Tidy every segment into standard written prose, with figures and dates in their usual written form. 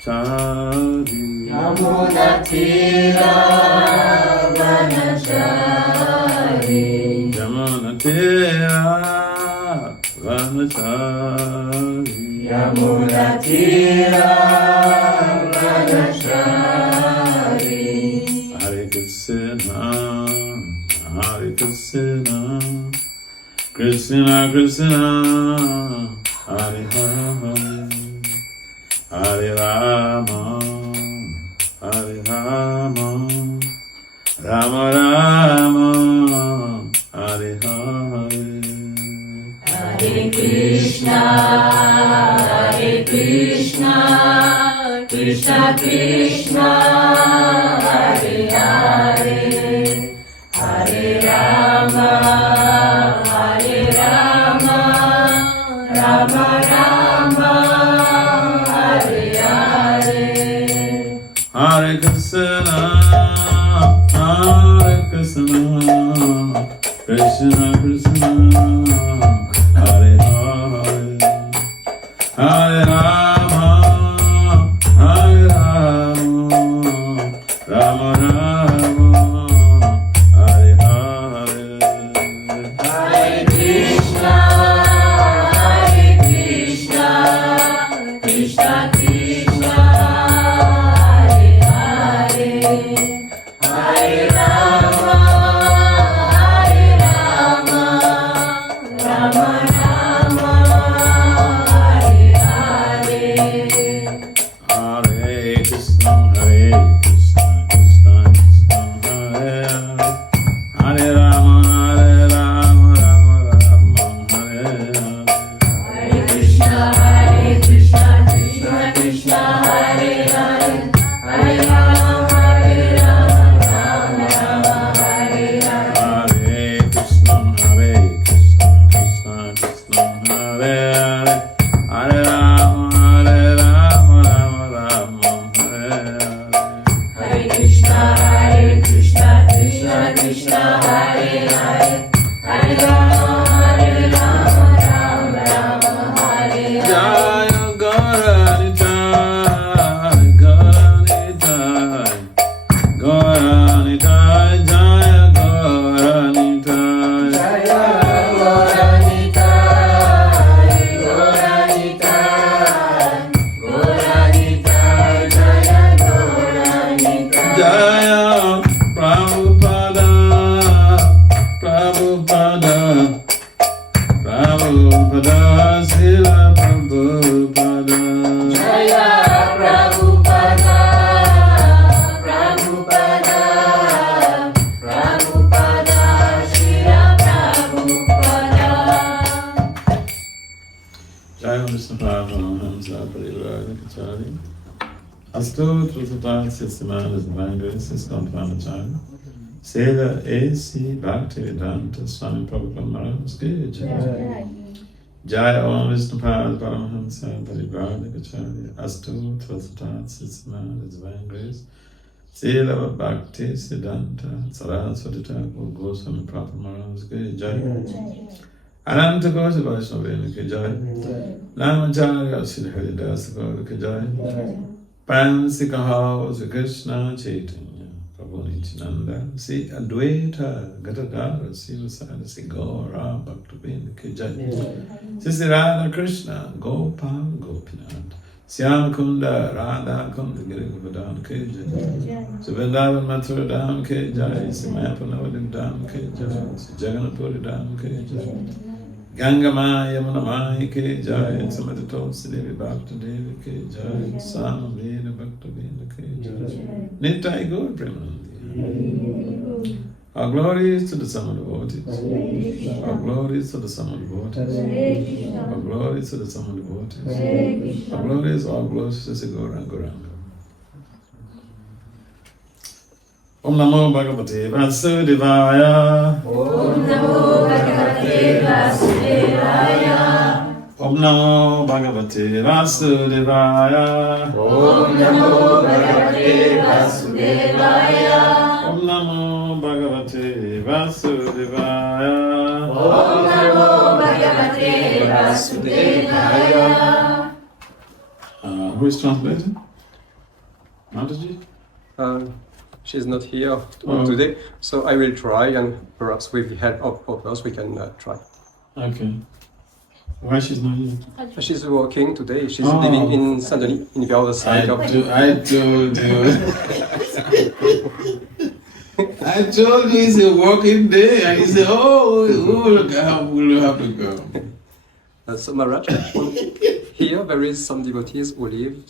Vanachari Yamuna Tira Vanachari Yamuna Tira Vanachari Yamuna Tira Vanachari Hare Krishna Hare Krishna Krishna Krishna Hare Hare Hare Rama Hare Rama Rama Rama Hare Hare Hare Krishna Krishna Krishna Hare Hare Hare Rama Rama Rama Hare Hare Hare Krishna Krishna Krishna Hare Hare Hare Rama Rama Rama Hare Hare Hare Krishna Krishna Krishna Hare Hare Hare Rama Rama Rama Hare Hare Hare Krishna Krishna Krishna Hare Hare Hare Rama Rama Rama Hare Hare Hare Krishna Krishna Krishna Hare Hare Hare Rama Rama Hare Hare Hare Krishna Krishna Krishna Hare Hare Hare Rama Rama Hare Hare Hare Krishna Krishna Krishna Hare Hare Hare Rama Rama Hare Hare Jaya Gauranitai Gauranitai Gauranitai Jaya Gauranitai Jaya Gauranitai Jaya Gauranitai Jaya Prabhupada Prabhupada Prabhupada Srila Prabhupada Jaya Prabhupada Srila Prabhupada Jaya Vishnu Paramahamsa Parivara Kachari Astu Trusatan Sistaman is divine grace is Confanachari Seda A.C. Bhakti Vedanta Swami Prabhupada Maharaja Ki Jai Jaya Om Vishnu Paramahamsa Parivara Kachari Astu Trusatan Sistaman is divine grace Sela Bhakti Siddhanta Saraswati Thakur Goswami Prabhupada Maharaja Ki Jai Ananta Gosha Vaishnavena Ki Jai Namacharya Sri Haridas Gaura Ki Jai Pansika House Krishna Chaitanya Prabhu Nityananda Sri Advaita Gadadhara Sivasana Sri Gaura Bhaktivinoda Ki Jai Sri Radha Krishna Gopal Gopinath Syama Kunda Radha Kunda Girivardhan Ki Jai Sri Vrindavan Mathura Dham Ki Jai Sri Mayapur Dham Ki Jai Sri Jagannathpuri Dham Ki Jai Ganga Maya Munamaya Ki Jai Samadhito Devi Bhakta Devi Ki Jai Sama Veda Bhakta Veda Ki Jai Nitai Gaur Premanandi. Our glory is to the sum of the devotees. Our glory is to the sum of the devotees. Our glory is to the sum of the devotees. Our glory is all glories to Gauranga Gauranga. Om Namo Bhagavate Vasudevaya. Om Namo Bhagavate Vasudevaya. Om Namo Bhagavate Vasudevaya. Om Namo Bhagavate Vasudevaya. Om Namo Bhagavate Vasudevaya. Om Namo Bhagavate Vasudevaya. Who is translating? Mataji? She's not here today, so I will try, and perhaps with the help of others we can try. Okay. Why she's not here? She's working today. She's living in Saint-Denis, in the other side of. I told you. I told you it's a working day, and he said, "Oh, we'll have to go." So Maharaja, here there is some devotees who live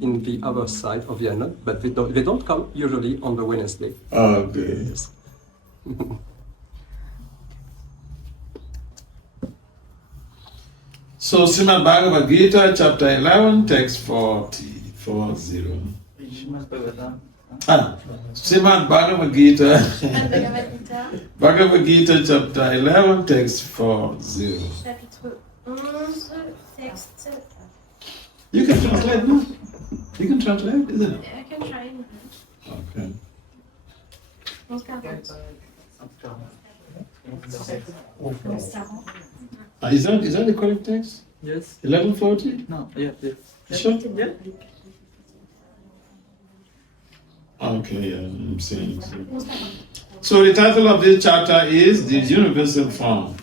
in the other side of Vienna, but they don't come usually on the Wednesday. Okay. Yes. So, Srimad Bhāgavat Gita, chapter 11, text 40. Srimad Bhāgavat Gita, Bhāgavad Gita, chapter 11, text 40. Chapitre 11, texte. You can translate, no? You can translate, isn't it? I can try. Okay. 11:40. Is that the correct text? Yes. 11:40? No. Yeah. Sure? Yeah. Okay, yeah, I'm saying so. So the title of this chapter is The Universal Form.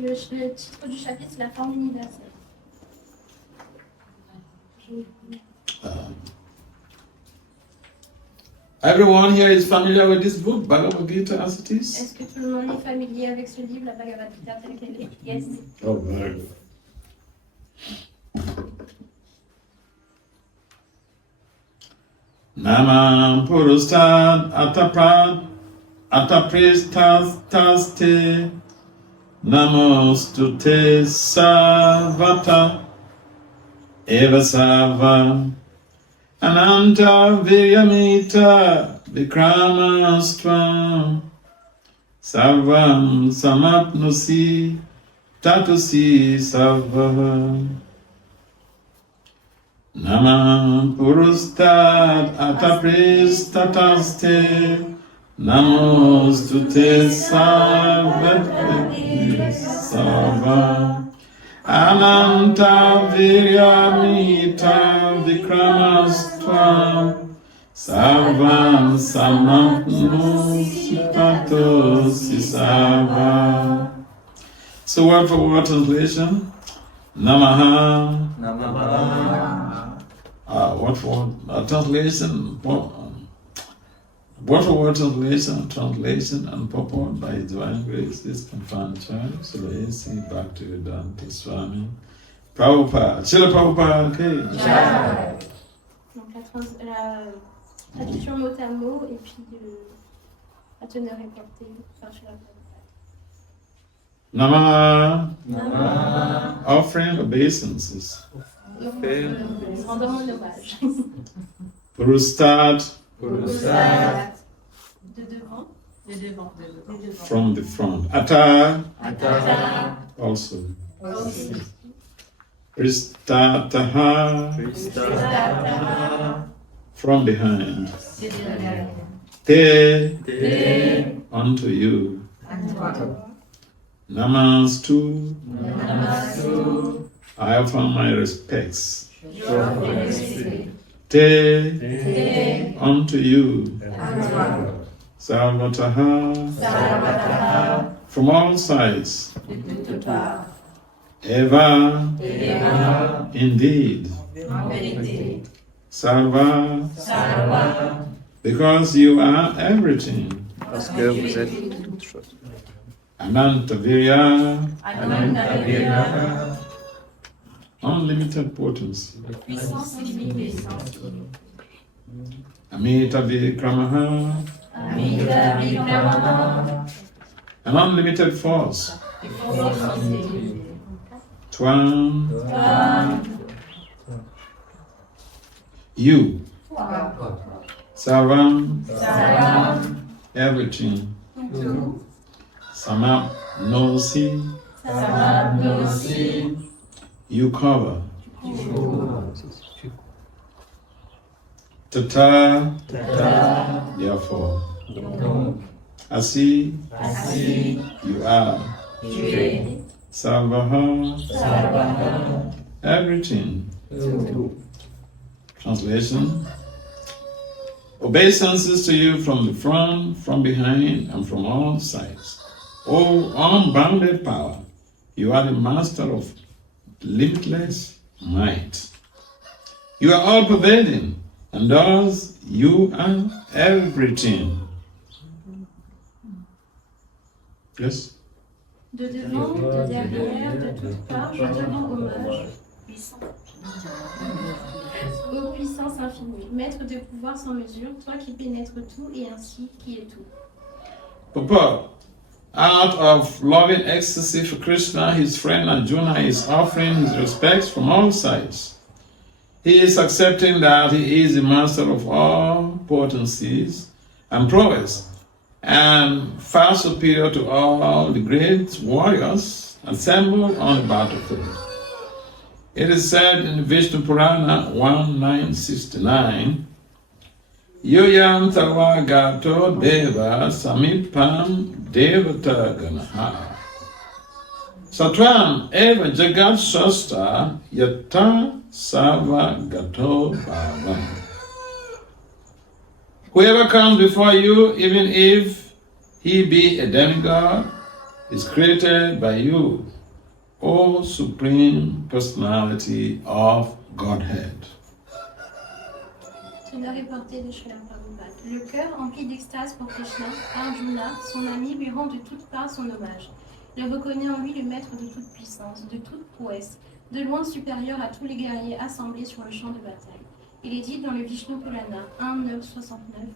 Le titre du chapitre, c'est la forme universelle. Everyone here is familiar with this book, Bhagavad Gita, as it is? Est-ce que tout le monde est familier avec ce livre, la Bhagavad Gita, telle qu'elle est? Yes. Oh, very good. Namam Purustad Atapristaste Namostute Sarvata Eva Sava Ananta Viryamita Vikramastvam Sarvam Samapnusi Tatusi Sarvam Namam Purustad Atapristataste Namostute Sarva Ananta Viryamita Vikramastvam Sarvam Samapnusi Tatusi Sarva. So word for word translation. Namaha. Word for translation. Word for word translation and purport by His Divine Grace is confirmed child. So A.C. Bhakti Vasudeva Swami. Prabhupada. Srila Prabhupada. Okay. Donc la traduction mot à mot et puis la teneur est portée par Srila Prabhupada. Namaha. Offering obeisances. Rendons hommage. Purustad. De devant. From the front. Ata. Also. Pristataha. From behind. Te. Unto you. Namastu. I offer my respects. Te. Unto you. Sarvataha. From all sides. Eva. Indeed. Sarva. Because you are everything. Parce que vous êtes toute chose. Anantavirya. Unlimited potency. Puissance illimitée. Amita Vikramaha. An unlimited force. Twan. You. Sarvam. Everything. Samap. Nosi. You cover. Tata. Therefore. Asi. You are. Sarvaha. Everything. Translation. Obeisances to you from the front, from behind, and from all sides. O unbounded power, you are the master of limitless might. You are all pervading, and thus you are everything. Yes? De devant, de derrière, de toutes parts, je te rends hommage. Ô puissance infinie, maître de pouvoir sans mesure, toi qui pénètres tout et ainsi qui est tout. Papa, out of loving ecstasy for Krishna, his friend Arjuna is offering his respects from all sides. He is accepting that he is the master of all potencies and prowess, and far superior to all the great warriors assembled on the battlefield. It is said in Vishnu Purana 1969, Yoyam tava gato deva samipam devata ganaha Satvam eva jagat shasta yata sava gato bhavam. Whoever comes before you, even if he be a demigod, is created by you, O Supreme Personality of Godhead. Teneur et portée de Srila Prabhupada. Le cœur empli d'extase pour Krishna, Arjuna, son ami, lui rend de toutes parts son hommage. Il reconnaît en lui le maître de toute puissance, de toute prouesse, de loin supérieur à tous les guerriers assemblés sur le champ de bataille. Il est dit dans le Vishnu Purana 1.9.69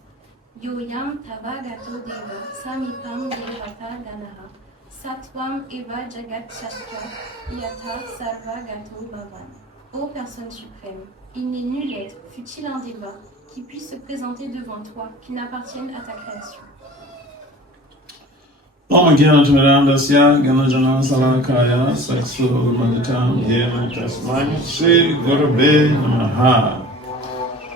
Yoyam tava gato deva samipam devata ganaha Satvam eva jagat shastra yata sarva gato bhavan. Ô personne suprême, il n'est nul être, fût-il un déva, qui puisse se présenter devant toi, qui n'appartienne à ta création. Om Gyana Timirandasya Ganajana Salakaya Saksu Manitam Yena Tasmai Shri Gurube Namaha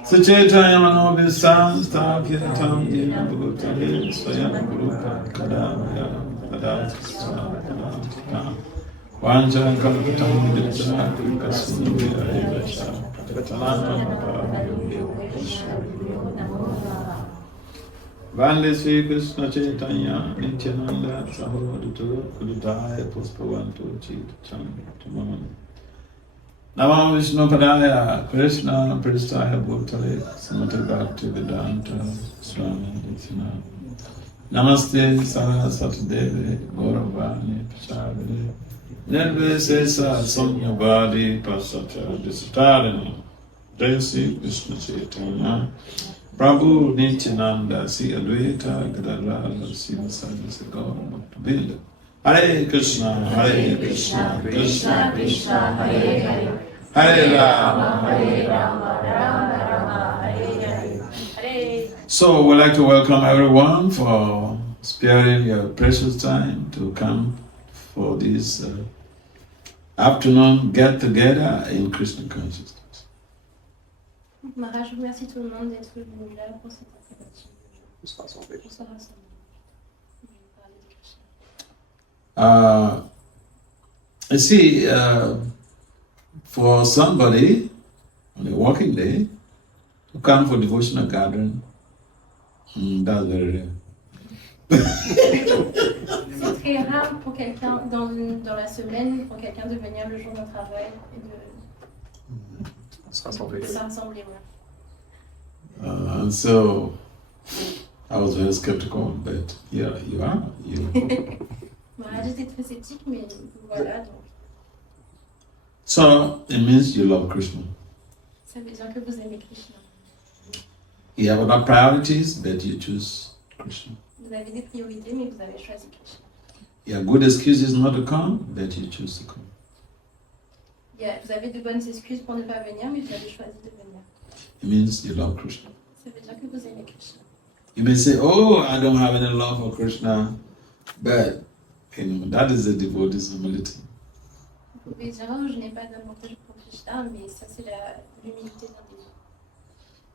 Suchetaya Manobhisam Stapyatam Yena Bhutale Swayam Gurupa Kadavaya Kadavaya Vanja Kalpatam Vidya Kasunu Vidya Vande Sri Krishna Chaitanya Nityananda Sahodito Kudutaya Puspavanto Chitam Tamam Namam Vishnu Padaya Krishna Pristaya Bhutale Samati Bhakti Vedanta Swami Nityananda Namaste Saraswati Devi Gauravani Pachavile Nirvesesa Samyavadi Pasatya Disatarini Jai Sri Krishna Chaitanya Prabhu Nityananda Si Advaita Gadadhara Sivasadi Sagara Bhakti Hare Krishna Krishna Krishna Hare Hare Hare Rama Rama Rama Hare Hare. So we'd like to welcome everyone for sparing your precious time to come for this afternoon get together in Krishna consciousness. Maharaja, je remercie tout le monde d'être venu là pour cette après-midi. On se rassembler. On se rassemble. Parler de Krishna. You see, for somebody on a working day to come for devotional gathering, that's very rare. C'est très rare pour quelqu'un dans la semaine, pour quelqu'un de venir le jour de travail et de se rassembler. And so I was very skeptical, but here you are. Maharaja était très sceptique, mais voilà. Donc. So it means you love Krishna. Ça veut dire que vous aimez Krishna. You have other priorities, but you choose Krishna. Vous avez des priorités, mais vous avez choisi Krishna. You have good excuses not to come, but you choose to come. Vous avez de bonnes excuses pour ne pas venir, mais vous avez choisi de venir. It means you love Krishna. Ça veut dire que vous aimez Krishna. You may say, oh, I don't have any love for Krishna, but that is the devotee's humility. Vous pouvez dire, oh, je n'ai pas d'amour pour Krishna, mais ça c'est l'humilité d'un dévot.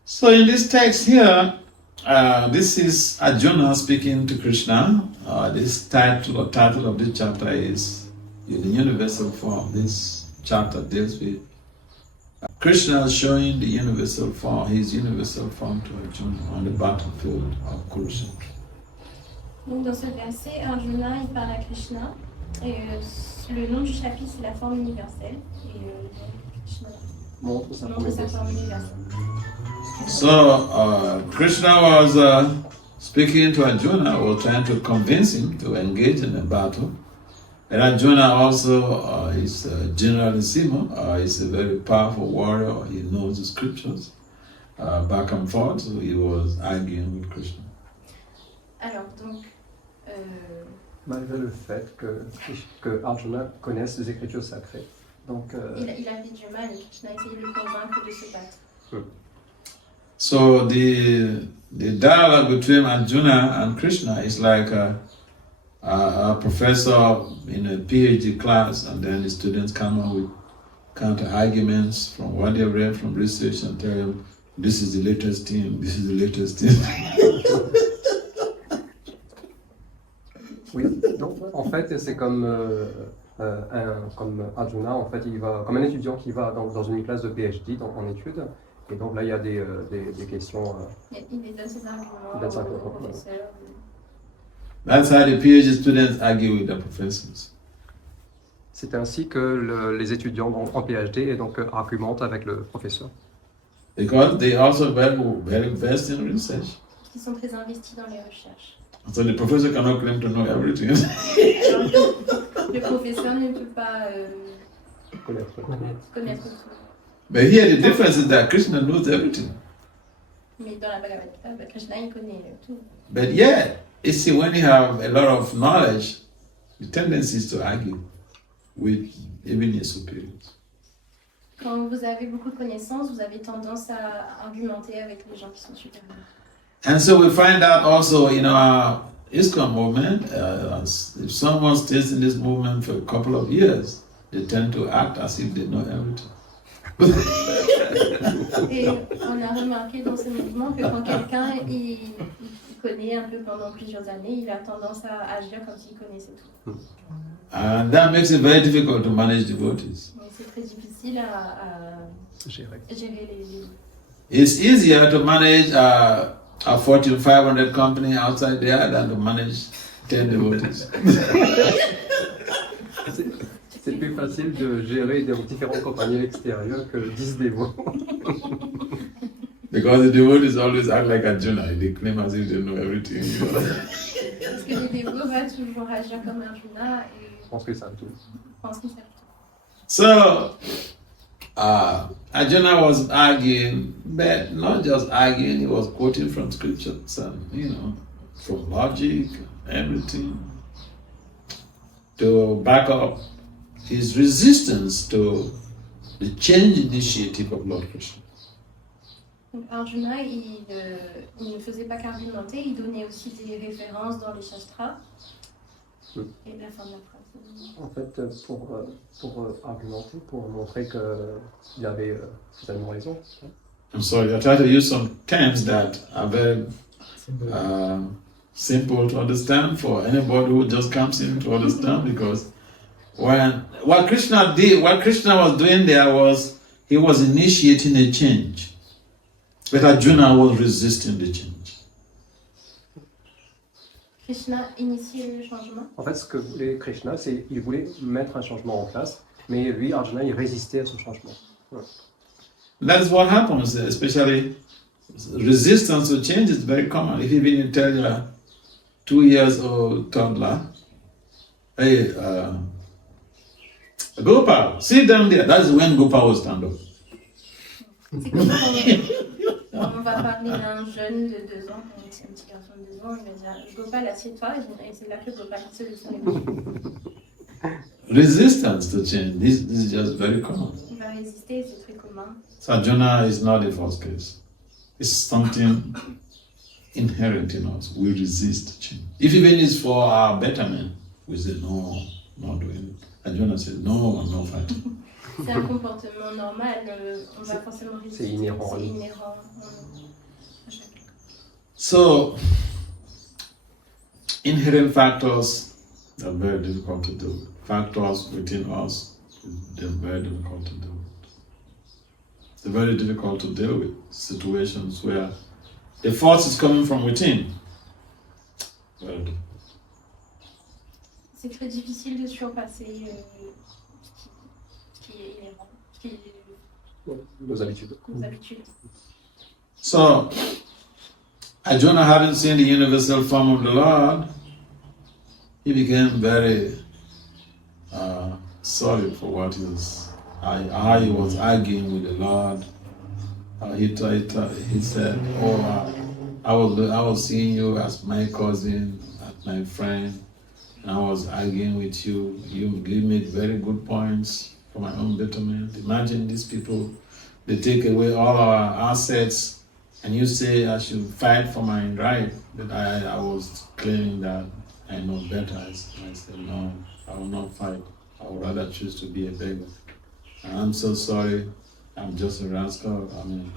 So in this text here, this is Arjuna speaking to Krishna. This title of this chapter is in the universal form. This chapter deals with Krishna is showing the universal form, his universal form to Arjuna on the battlefield of Kurukshetra. Donc dans ce verset, Arjuna il parle à Krishna et le nom du chapitre c'est la forme universelle et Krishna Montre sa montre sa forme universelle. So Krishna was speaking to Arjuna, or trying to convince him to engage in a battle. And Arjuna also is generalissimo, is a very powerful warrior, he knows the scriptures back and forth, so he was arguing with Krishna. Alors donc Malgré le fait que Arjuna connaisse les écritures sacrées. Donc, il avait du mal et Krishna a essayé de le convaincre de se battre. So the dialogue between Arjuna and Krishna is like a professor in a PhD class, and then the students come up with counter arguments from what they read from research and tell him, this is the latest thing, this is the latest thing. Oui, donc en fait c'est comme Arjuna, en fait il va comme un étudiant qui va dans une classe de PhD en études, et donc là il y a des questions. Il donne ses arguments au professeur. That's how the PhD students argue with the professors. C'est ainsi que les étudiants en PhD et donc argumentent avec le professeur. Because they also very invested in research. Ils sont très investis dans les recherches. So the professor cannot claim to know everything. Le professeur ne peut pas connaître tout. But here the difference is that Krishna knows everything. Mais dans la Bhāgavat Gita, Krishna il connaît tout. But yet, you see, when you have a lot of knowledge, the tendency is to argue with even your superiors. Quand vous avez beaucoup de connaissances, vous avez tendance à argumenter avec les gens qui sont supérieurs. And so we find out also in our ISKCON movement, if someone stays in this movement for a couple of years, they tend to act as if they know everything. Et on a remarqué dans ce mouvement que quand quelqu'un il connaît un peu pendant plusieurs années, il a tendance à agir comme s'il connaissait tout. And that makes it very difficult to manage devotees. Et c'est très difficile à gérer les... It's easier to manage a Fortune 500 company outside there than to manage 10 devotees. C'est plus facile de gérer différentes compagnies extérieures que 10 dévots. Because the devotees always act like Arjuna, they claim as if they know everything. You know? Parce que les dévots vont toujours agir comme Arjuna et pense qu'ils savent tout. pensent qu'ils savent tout. So, Arjuna was arguing, but not just arguing, he was quoting from scriptures and, from logic, everything, to back up his resistance to the change initiative of Lord Krishna. Donc Arjuna, il ne faisait pas qu'argumenter, il donnait aussi des références dans les shastras. Et la fin de la phrase. En fait, pour argumenter, pour montrer qu'il avait totalement raison. I'm sorry, I try to use some terms that are very simple to understand for anybody who just comes in to understand, because what Krishna was doing there was, he was initiating a change. But Arjuna was resisting the change. Krishna initiait le changement. En fait, ce que voulait Krishna, c'est qu'il voulait mettre un changement en place, mais lui, Arjuna, il résistait à ce changement. Ouais. That's what happens, especially resistance to change is very common. If even you tell your 2 years old toddler, hey, Gopal, sit down there. That's when Gopal will stand up. C'est comme quand on va parler d'un jeune de 2 ans, un petit garçon de 2 ans, il va dire Gopal, assieds-toi, et c'est là que Gopal se lève. Resistance to change, this is just very common. Il va résister, c'est très commun. So Arjuna is not a false case. It's something inherent in us. We resist change. If even it's for our betterment, we say no, not doing it. Arjuna says no, I'm not fighting. C'est un comportement normal, on va forcément résister. C'est inhérent. C'est inhérent. So, inherent factors are very difficult to do. Factors within us, they're very difficult to do. It's very difficult to deal with situations where the force is coming from within. Well, C'est très difficile de surpasser ce qui est inhérent, ce qui est Nos habitudes. nos habitudes. so, Arjuna, having seen the universal form of the Lord, he became very sorry for what he was, how he was arguing with the Lord. He said, "Oh, I was seeing you as my cousin, as my friend, and I was arguing with you. You made very good points for my own betterment. Imagine these people, they take away all our assets, and you say I should fight for my right. But I was claiming that I know better. I said, no, I will not fight. I would rather choose to be a beggar. And I'm so sorry. I'm just a rascal. I mean."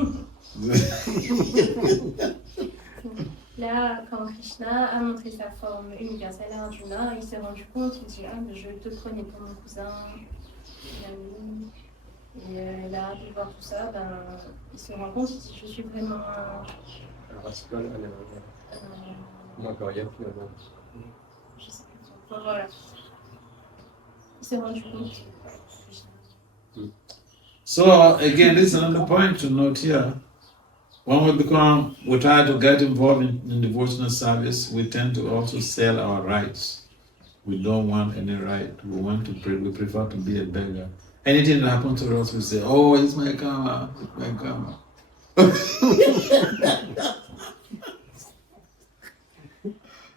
Là, quand Krishna a montré sa forme universelle à Arjuna, il s'est rendu compte, il dit, ah, mais je te prenais pour mon cousin, mon ami. Et là, de voir tout ça, il se rend compte, il dit, je suis vraiment Un rascal, moins que rien finalement. je sais plus trop. Voilà. Il s'est rendu compte. So again, this is another point to note here. When we try to get involved in devotional service, we tend to also sell our rights. We don't want any right. We prefer to be a beggar. Anything that happens to us, we say, "Oh, it's my karma, it's my karma."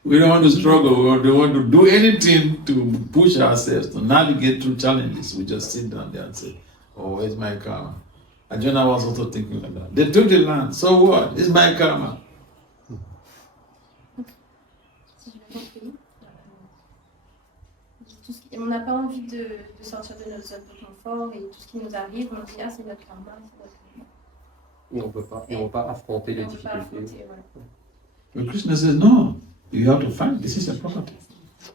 We don't want to struggle. We don't want to do anything to push ourselves, to navigate through challenges. We just sit down there and say, "Oh, it's my karma." Arjuna was also thinking like that. They took the land, so what? It's my karma. Si je l'ai compris, on n'a pas envie de sortir de notre zone de confort et tout ce qui nous arrive, on dit, ah, c'est notre karma, c'est notre karma. Et on ne peut pas affronter les On peut pas affronter, difficultés. voilà. But Krishna says, "No, you have to fight. This is your property.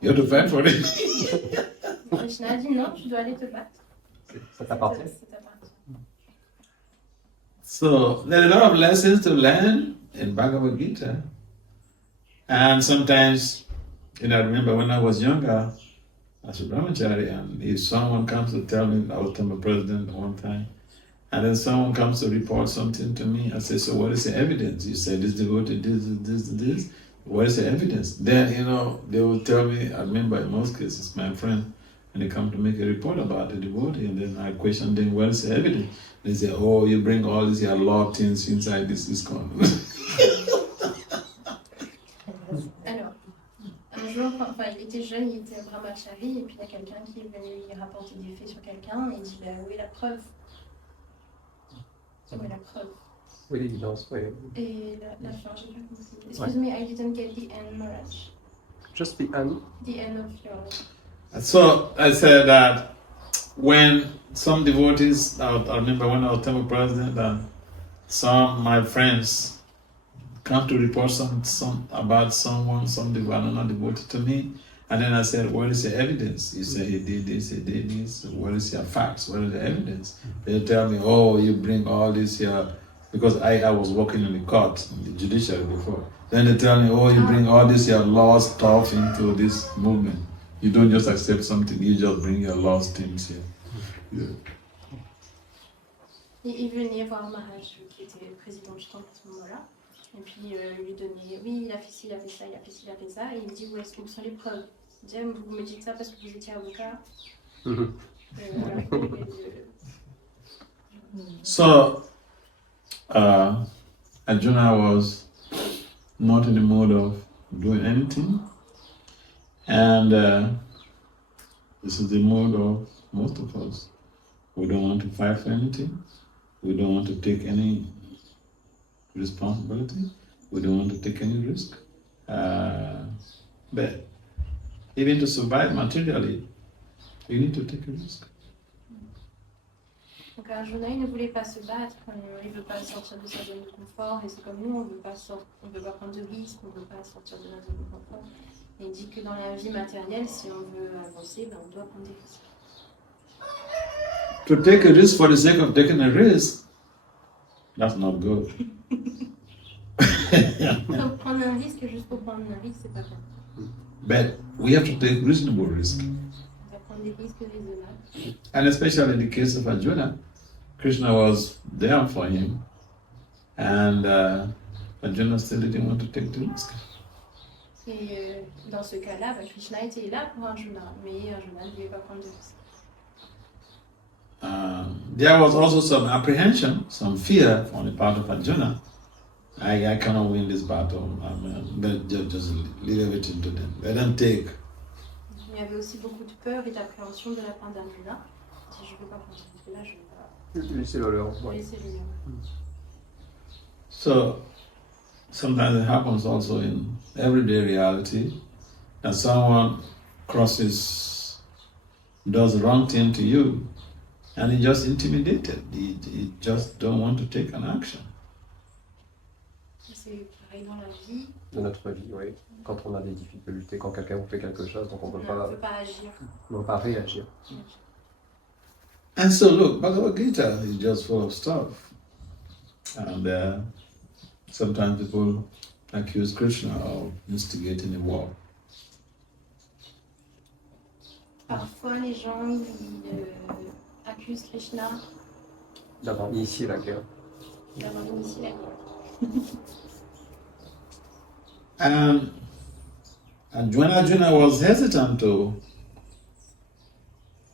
You have to fight for it." Krishna a dit, non, tu dois aller te battre. Ça t'appartient. Ça t'appartient. So there are a lot of lessons to learn in Bhagavad Gita. And sometimes, I remember when I was younger, as a brahmachari, and if someone comes to tell me, I was temple president one time, and then someone comes to report something to me, I say, "So what is the evidence? You said this devotee, this. What is the evidence?" Then, they will tell me, I remember in most cases, my friend, and they come to make a report about the devotee, and then I question them, "What is the evidence?" They say, "Oh, you bring all these law things inside this ISKCON." Alors, un jour, il était jeune, il était brahmachari, et puis il y a quelqu'un qui est venu lui rapporter des faits sur quelqu'un, et il dit, où est la preuve? Où est la preuve? Oui, l'évidence, oui. Et la fin, j'ai pas compris. Excuse me, I didn't get the end, Maharaj. Just the end. The end of your... So I said that when some devotees, I remember when I was temple president, and some my friends come to report some about someone, another devotee to me, and then I said, "What is the evidence?" You say he did this, he did this. What is your facts? What is the evidence? They tell me, "Oh, you bring all this here," because I was working in the court, in the judiciary before. Then they tell me, "Oh, you bring all this your law stuff into this movement. You don't just accept something, you just bring your lost things here." Yeah. Il venait voir Maharaja, qui était président du temple à ce moment-là, et puis lui donnait, oui, il a fait ci, il a fait ça, il a fait ci, il a fait ça, et il me dit, où est-ce que sont les preuves? Il dit, vous me dites ça parce que vous étiez avocat. Voilà. So, Arjuna was not in the mood of doing anything, and this is the mood of most of us. We don't want to fight for anything. We don't want to take any responsibility. We don't want to take any risk. But even to survive materially, you need to take a risk. Donc Arjuna, il ne voulait pas se battre, il ne veut pas sortir de sa zone de confort, et c'est comme nous, on ne veut pas prendre de risques, on ne veut pas sortir de notre zone de confort. Et il dit que dans la vie matérielle, si on veut avancer, on doit prendre des risques. To take a risk for the sake of taking a risk That's not good. Donc prendre un risque juste pour prendre un risque, c'est pas bon. But we have to take reasonable risk. On va prendre des risques raisonnables. And especially in the case of Arjuna, Krishna was there for him, and Arjuna still didn't want to take the risk. Et dans ce cas-là, Krishna était là pour Arjuna, mais Arjuna ne voulait pas prendre de risque. There was also some apprehension, some fear on the part of Arjuna. I cannot win this battle. Just leave everything to them. Let them take. Il y avait aussi beaucoup de peur et d'appréhension de la part d'Arjuna. Si je ne veux pas prendre ce risque-là, je ne vais pas Laissez-le leur. laisser le leur. So sometimes it happens also in everyday reality that someone does the wrong thing to you, and he just intimidated. He just don't want to take an action. C'est pareil dans la vie. De notre vie, oui. Quand on a des difficultés, quand quelqu'un vous fait quelque chose, donc on ne peut pas agir. On ne peut pas réagir. And so look, Bhagavad Gita is just full of stuff. And sometimes people accuse Krishna of instigating a war. Parfois, les gens accusent Krishna D'avoir initié la guerre. d'avoir initié la guerre. And when Arjuna was hesitant to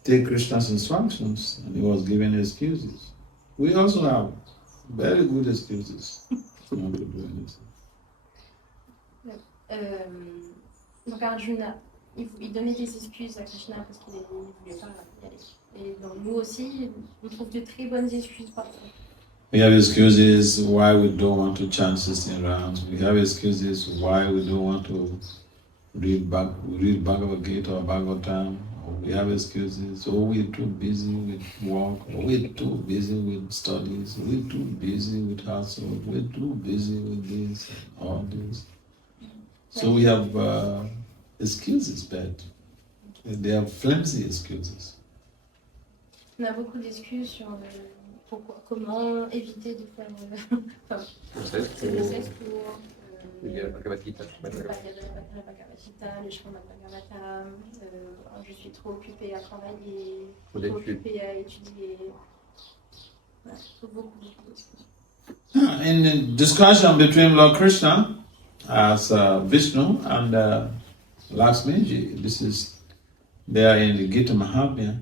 take Krishna's instructions, and he was giving excuses, we also have very good excuses not to do anything. Donc Arjuna, il donnait des excuses à Krishna parce qu'il ne voulait pas y aller. Et donc nous aussi, on trouve de très bonnes excuses parfois. We have excuses why we don't want to chant 16 rounds. We have excuses why we don't want to read Bhagavat Gita or Bhagavatam. Or we have excuses, we're too busy with work, or we're too busy with studies, we're too busy with hustle, we're too busy with this and all this. So we have excuses, but they are flimsy excuses. On a beaucoup d'excuses sur comment éviter de faire des excès pour le Bhagavad Gita. le Bhagavad Gita, le Srimad Bhagavatam, je suis trop occupée à travailler, trop occupée à étudier. Voilà, beaucoup d'excuses. In the discussion between Lord Krishna as Vishnu and Lakshmiji, this is there in the Gita Mahatmya,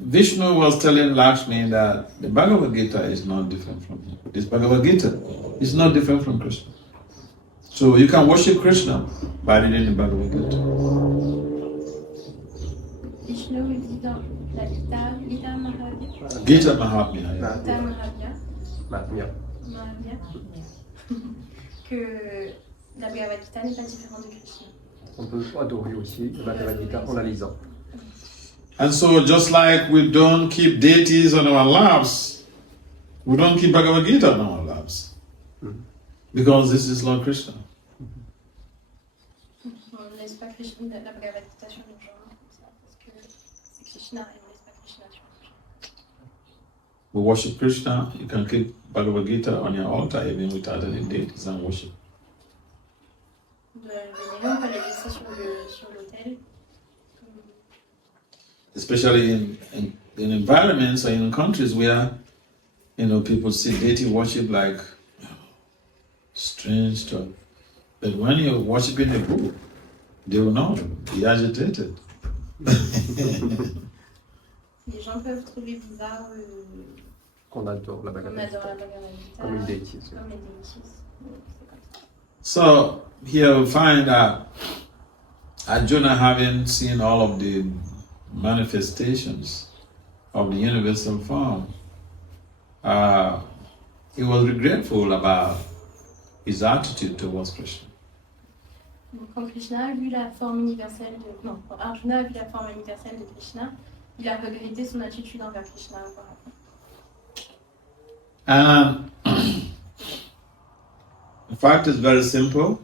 Vishnu was telling Lakshmi that the Bhagavad Gita is not different from him. This Bhagavad Gita is not different from Krishna. So you can worship Krishna by reading the Bhagavad Gita. Vishnu dit dans la Gita Mahatmya. Gita Mahatmya. Gita Mahatmya. Que la Bhagavad Gita n'est pas différente de Krishna. On peut adorer aussi le Bhagavad Gita en la lisant. And so just like we don't keep deities on our laps, we don't keep Bhagavad Gita on our laps. Because this is Lord Krishna. On ne laisse pas Krishna, la Bhagavad Gita sur nos gens, comme ça, parce que c'est Krishna et on ne laisse pas Krishna sur nos gens. We worship Krishna, you can keep Bhagavad Gita on your altar even without any deities and worship. On peut la laisser sur l'autel. Especially in environments or in countries where people see deity worship like strange stuff. But when you're worshiping a book, they will not be agitated. Les gens peuvent trouver bizarre Qu'on adore la Bhagavad Gita. Comme une déité. Comme les déities. So here we find that Arjuna, having seen all of the manifestations of the universal form, he was regretful about his attitude towards Krishna. Donc, quand Krishna a vu la forme universelle quand Arjuna a vu la forme universelle de Krishna, il a regretté son attitude envers Krishna. And the fact is very simple.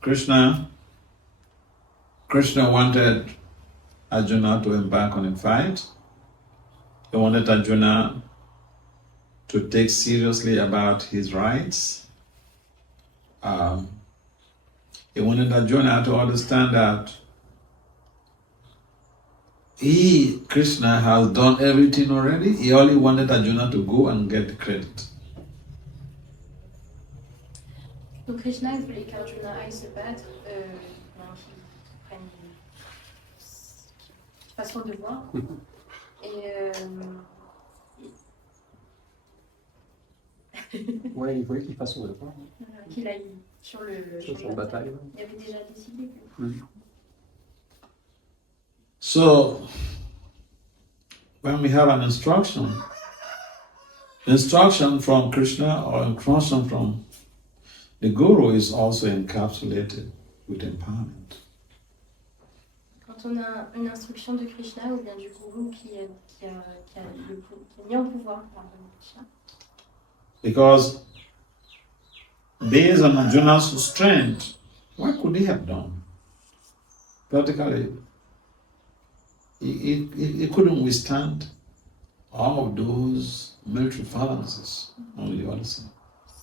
Krishna wanted Arjuna to embark on a fight, He wanted Arjuna to take seriously about his rights. He wanted Arjuna to understand that Krishna has done everything already. He only wanted Arjuna to go and get the credit. Donc Krishna il voulait qu'Arjuna aille se battre, qu'il fasse son devoir. Et ouais, il voulait qu'il fasse son devoir. Qu'il aille sur le champ de bataille. Il avait déjà décidé. So, when we have an instruction from Krishna or instruction from the Guru is also encapsulated with empowerment. Quand on a une instruction de Krishna ou bien du Guru qui est mis en pouvoir par Krishna. Because based on Arjuna's strength, what could he have done? Practically, he couldn't withstand all of those military phalanxes on the other side.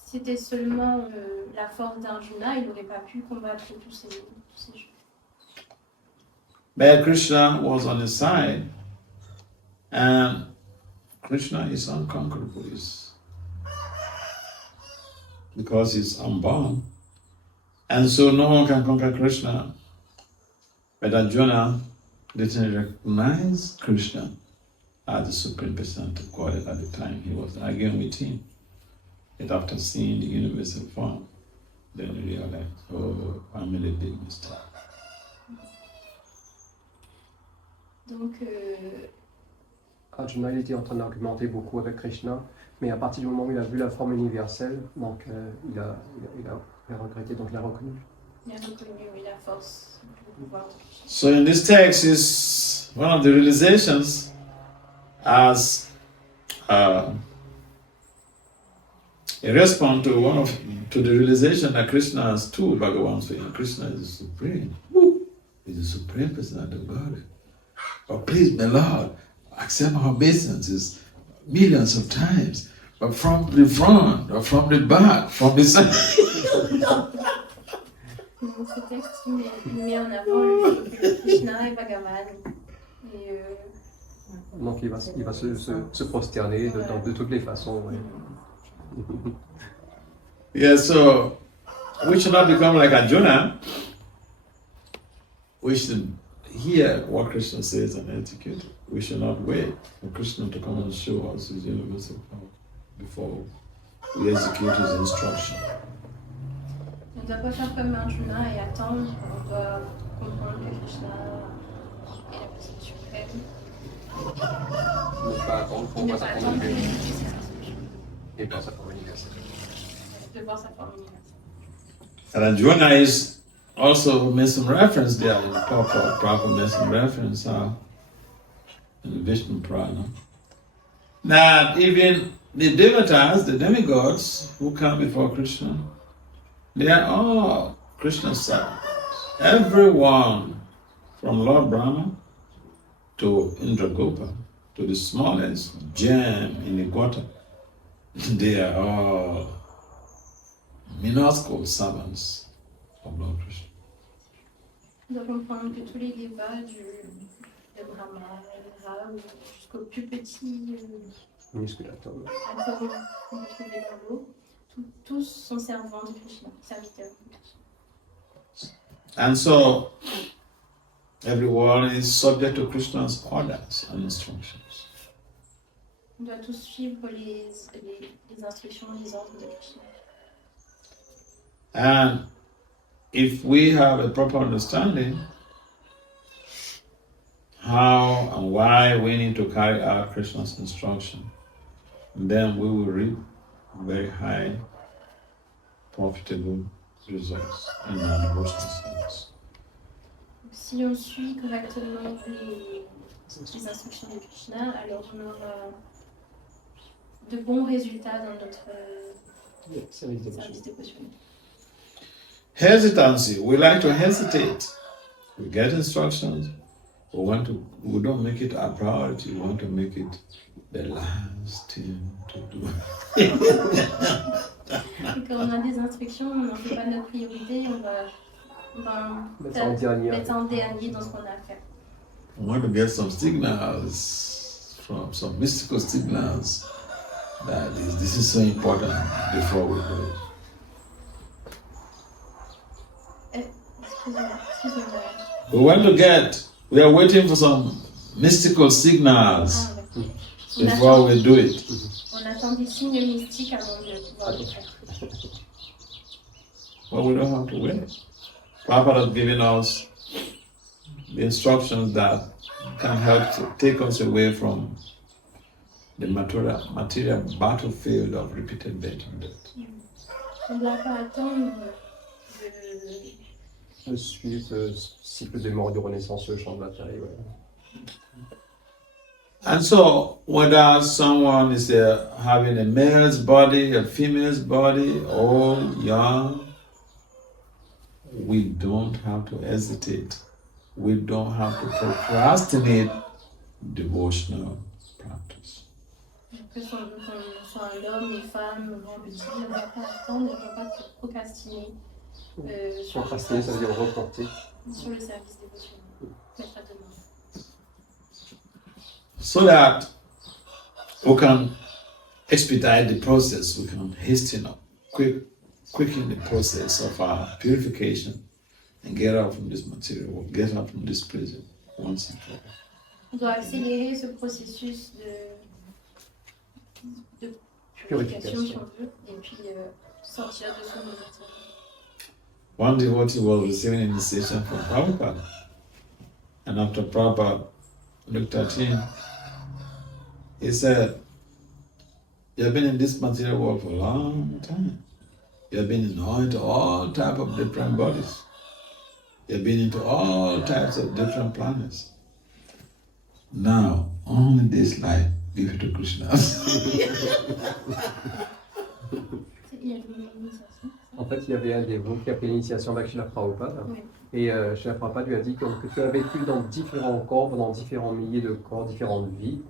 C'était seulement la force d'Arjuna, il n'aurait pas pu combattre tous ces jeux. But Krishna was on his side, and Krishna is unconquerable because he's unborn. And so no one can conquer Krishna. But Arjuna didn't recognize Krishna as the Supreme Personality of God at the time he was arguing with him. And after seeing the universal form, then he realized, oh, I made a big mistake. Donc, Arjuna, il était en train d'argumenter beaucoup avec Krishna, mais à partir du moment où il a vu la forme universelle, donc il a regretté, donc il a reconnu. Il a reconnu la force, le pouvoir de Krishna. So in this text is one of the realizations as a response to the realization that Krishna has told Bhagavan saying Krishna is the supreme. He's the supreme personality of God. But please, my Lord, accept my obeisances millions of times, but from the front, or from the back, from the side. Donc ce texte il met en avant le fait que Krishna est Bhagavan. Et, donc il va se prosterner de toutes les façons. Ouais. Yeah, so we should not become like Arjuna. We should hear what Krishna says and execute. We should not wait for Krishna to come and show us his universal power before we execute his instruction. On ne doit pas faire comme Arjuna et attendre. On doit comprendre que Krishna est la personne suprême. Ne pas attendre pour voir sa forme universelle. Et voir sa forme universelle. De voir sa forme universelle. And Arjuna is also made some reference there in the Prabhupada made some reference in the Vishnu Purana. Now, even the devatas, the demigods who come before Krishna, they are all Krishna's servants. Everyone from Lord Brahma to Indragopa to the smallest gem in the gutter, they are all minuscule servants of Lord Krishna. On doit comprendre que tous les dévas de Brahma, Indra, jusqu'au plus petit minuscule atome qu'on peut trouver dans l'eau, tous sont servants de Krishna, serviteurs de Krishna. And so, everyone is subject to Krishna's orders and instructions. On doit tous suivre les instructions, les ordres de Krishna. And if we have a proper understanding how and why we need to carry out Krishna's instruction, then we will reap very high, profitable results in our devotional service. Si on suit correctement les instructions de Krishna, alors on aura de bons résultats dans notre service dévotionnel. Hesitancy. We like to hesitate. We get instructions. We don't make it our priority. We want to make it the last thing to do. Et quand on a des instructions, on n'en fait pas notre priorité, on va Mettre en dernier. mettre en dernier dans ce qu'on a à faire. I want to get some signals from some mystical signals that this is so important before we do it. Excusez-moi. We are waiting for some mystical signals before we do it. On attend des signes mystiques avant de pouvoir le faire. Well, we don't have to wait. Papa has given us the instructions that can help to take us away from the material battlefield of repeated death and death. On ne doit pas attendre De suivre ce cycle des morts et de renaissance sur le champ de bataille. Ouais. And so, whether someone is having a male's body, a female's body, old, young, we don't have to hesitate. We don't have to procrastinate devotional practice. que soit un homme, une femme, grand, petit, on ne doit pas attendre, on ne doit pas procrastiner. Procrastiner, ça veut dire reporter. Sur le service dévotionnel. Mettre à demain. So that we can expedite the process, we can hasten up, quicken the process of our purification and get out from this material world, get out from this prison once and for all. On doit accélérer ce processus de purification, si on veut, et puis sortir de ce monde matériel. One devotee was receiving initiation from Prabhupada, and after Prabhupada looked at him, he said, "You have been in this material world for a long time. You have been into all types of different bodies. You have been into all types of different planets. Now, only this life, give it to Krishna." En fait, il y avait un dévot qui a fait l'initiation avec Srila Prabhupada. Oui. Et Srila Prabhupada lui a dit que tu as vécu dans différents corps, dans différents milliers de corps, différentes vies.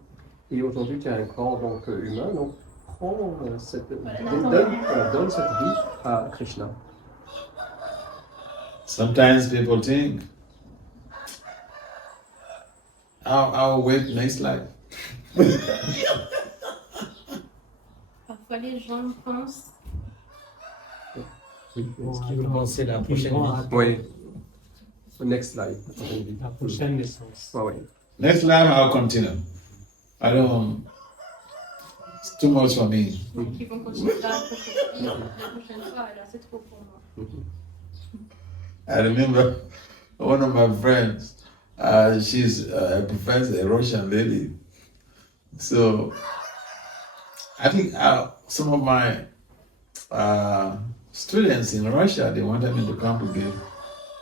Et aujourd'hui, tu as un corps donc, humain. Donc, prends donne cette vie à Krishna. Sometimes people think, I'll wait next life. Parfois, les gens pensent. Est-ce qu'il veut penser la prochaine vie? Oui. Next life. La prochaine naissance. Oui. Next life I'll continue. I don't. It's too much for me. Ils vont continuer la prochaine fois, alors c'est trop pour moi. I remember one of my friends. She's a professor, a Russian lady. So I think some of my students in Russia, they wanted me to come to give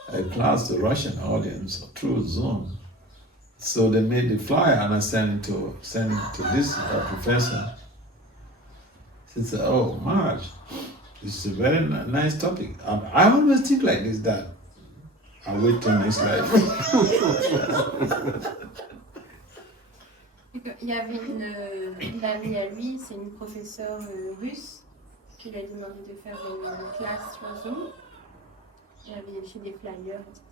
a class to Russian audience through Zoom. So they made the flyer and I sent it to this professor. She said, "Oh, Maharaj, this is a very nice topic." I always think like this, that I'll wait till next life. Il y avait une amie à lui, c'est une professeure russe, qui lui a demandé de faire une classe sur Zoom. Il avait fait des flyers, etc.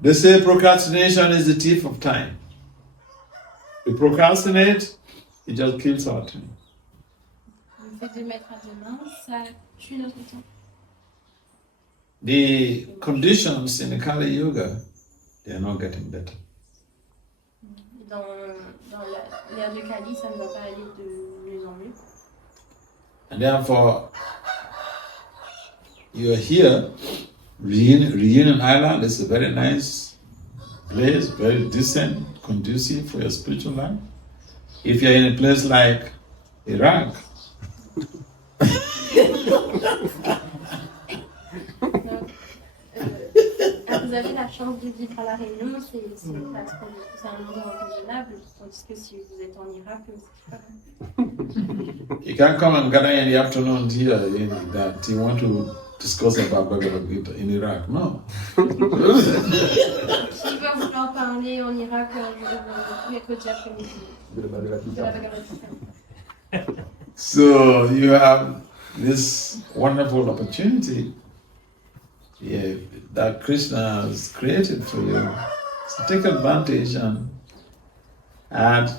They say procrastination is the thief of time. We procrastinate, it just kills our time. Le fait de mettre à demain, ça tue notre temps. The conditions in the Kali Yuga, they are not getting better. Dans l'ère de Kali, ça ne va pas aller de mieux en mieux. And therefore, you are here, Reunion Island is a very nice place, very decent, conducive for your spiritual life. If you're in a place like Iraq, vous avez la chance de vivre à La Réunion, c'est un endroit convenable, tandis que si vous êtes en Irak, c'est pas bon. you can come and gather in the afternoon here that you want to discuss about Bhāgavat Gita in Iraq. No. S'il va vouloir parler en Irak mercredi après-midi de la Bhagavad de Gita. la Bhagavad Gita. So you have this wonderful opportunity that Krishna has created for you. So take advantage and add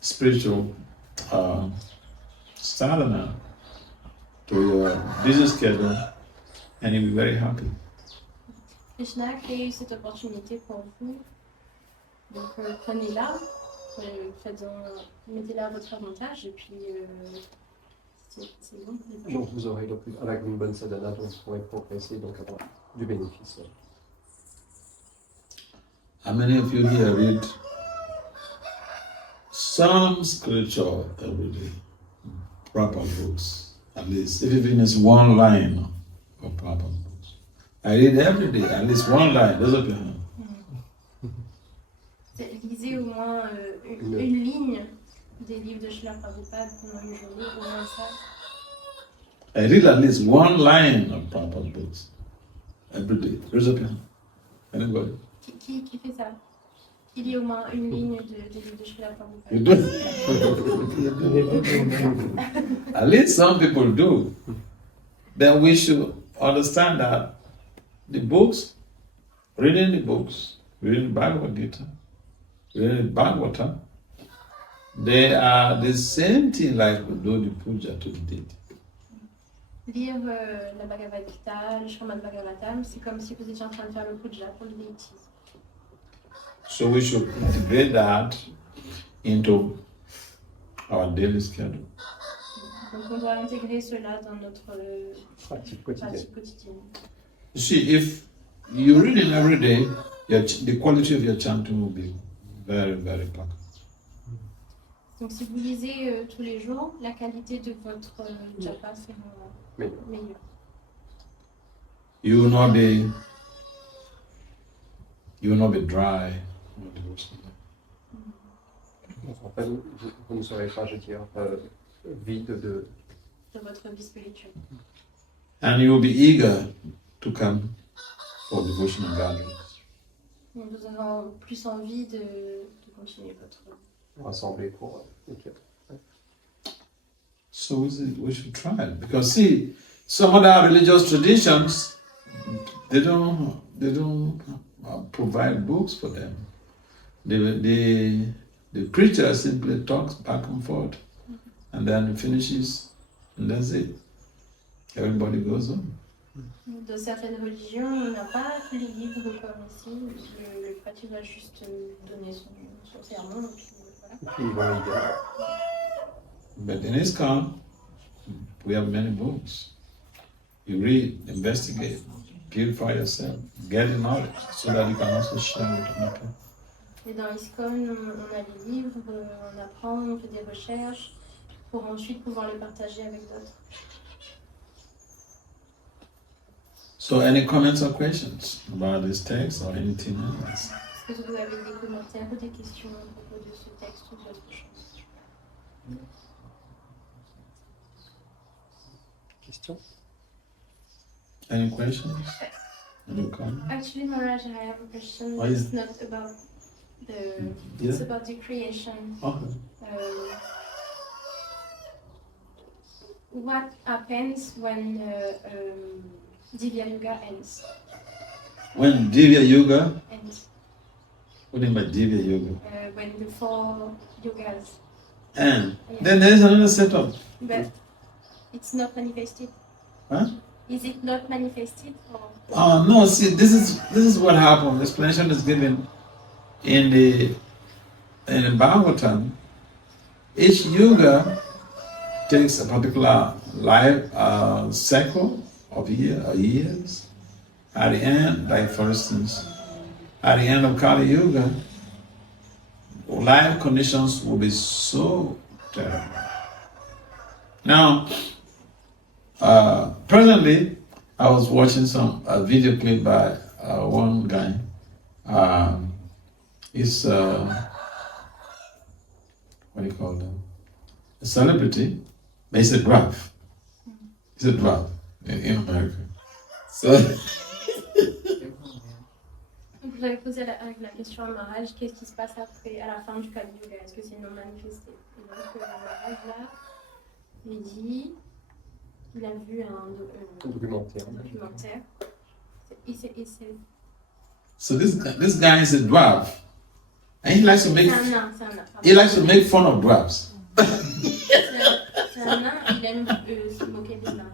spiritual sadhana to your busy schedule, and you'll be very happy. Krishna a créé cette opportunité pour vous. Donc prenez-la, mettez-la à votre avantage et puis c'est bon. Donc vous aurez donc, avec une bonne sadhana, donc vous pourrez progresser, donc avoir du bénéfice. How many of you here read some scripture every day? Proper books, at least. If even it's one line of proper books. I read every day, at least one line. Raise up your hand. Lisez au moins une ligne des livres de Srila Prabhupada pendant une journée, au moins ça. I read at least one line of proper books every day. Raise up your hand. Anybody? Qui fait ça? Qui lit au moins une ligne des livres de Srila Prabhupada? You do? At least some people do. Then we should understand that the books, reading the books, reading Bhagavad Gita, reading Bhagavatam, they are the same thing like we do the puja to the deity. Lire la Bhagavad Gita, le Srimad Bhagavatam, c'est comme si vous étiez en train de faire le puja pour le déity. So we should integrate that into our daily schedule. Donc on doit intégrer cela dans notre Pratique quotidienne. pratique quotidienne. You see, if you read it every day, the quality of your chanting will be very, very good. Donc si vous lisez tous les jours, la qualité de votre japa sera meilleure. You will not be dry. En fait, vous ne serez pas, je dirais, vide de votre vie spirituelle. And you will be eager to come for devotional gatherings. Donc vous aurez plus envie de continuer votre rassembler pour l'équipe. So we should try it, because see, some other religious traditions, they don't provide books for them. The preacher simply talks back and forth, and then finishes, and that's it. Everybody goes home. De certaines religions, on n'a pas les livres comme ici. Le prêtre va juste donner son sermon. Et puis voilà. But in ISKCON, we have many books. You read, investigate, purify yourself, get the knowledge, so that you can also share with other people. Et dans ISKCON, on a des livres, on apprend, on fait des recherches pour ensuite pouvoir les partager avec d'autres. So, any comments or questions about this text or anything else? Est-ce que vous avez des commentaires ou des questions à propos de ce texte ou d'autre chose? Question? Any questions? Any comments? Actually, Maharaja, I have a question. Oh, yeah. It's not about it's about the creation. Okay. What happens when Divya Yuga ends? When Divya Yuga, Ends. what do you mean by Divya Yuga? When the 4 yugas. And Yeah. then there is another setup. But it's not manifested. Huh? Is it not manifested? Or? No, see, this is what happened. The explanation is given in the Bhāgavatam. Each yuga takes a particular life cycle of years. At the end, like for instance, at the end of Kali Yuga, life conditions will be so terrible. Now, presently, I was watching a video clip by one guy. He's what do you call them? A celebrity, but he's a dwarf. He's a dwarf. in America. So, Donc, vous avez posé la question à Maharaja, qu'est-ce qui se passe après, à la fin du Kali Yuga? Est-ce que c'est non manifesté? Et donc, Maharaja lui dit, il a vu un documentaire. Et c'est so this guy is a dwarf, and he likes to make fun of dwarfs. C'est un nain, il aime se moquer des nains.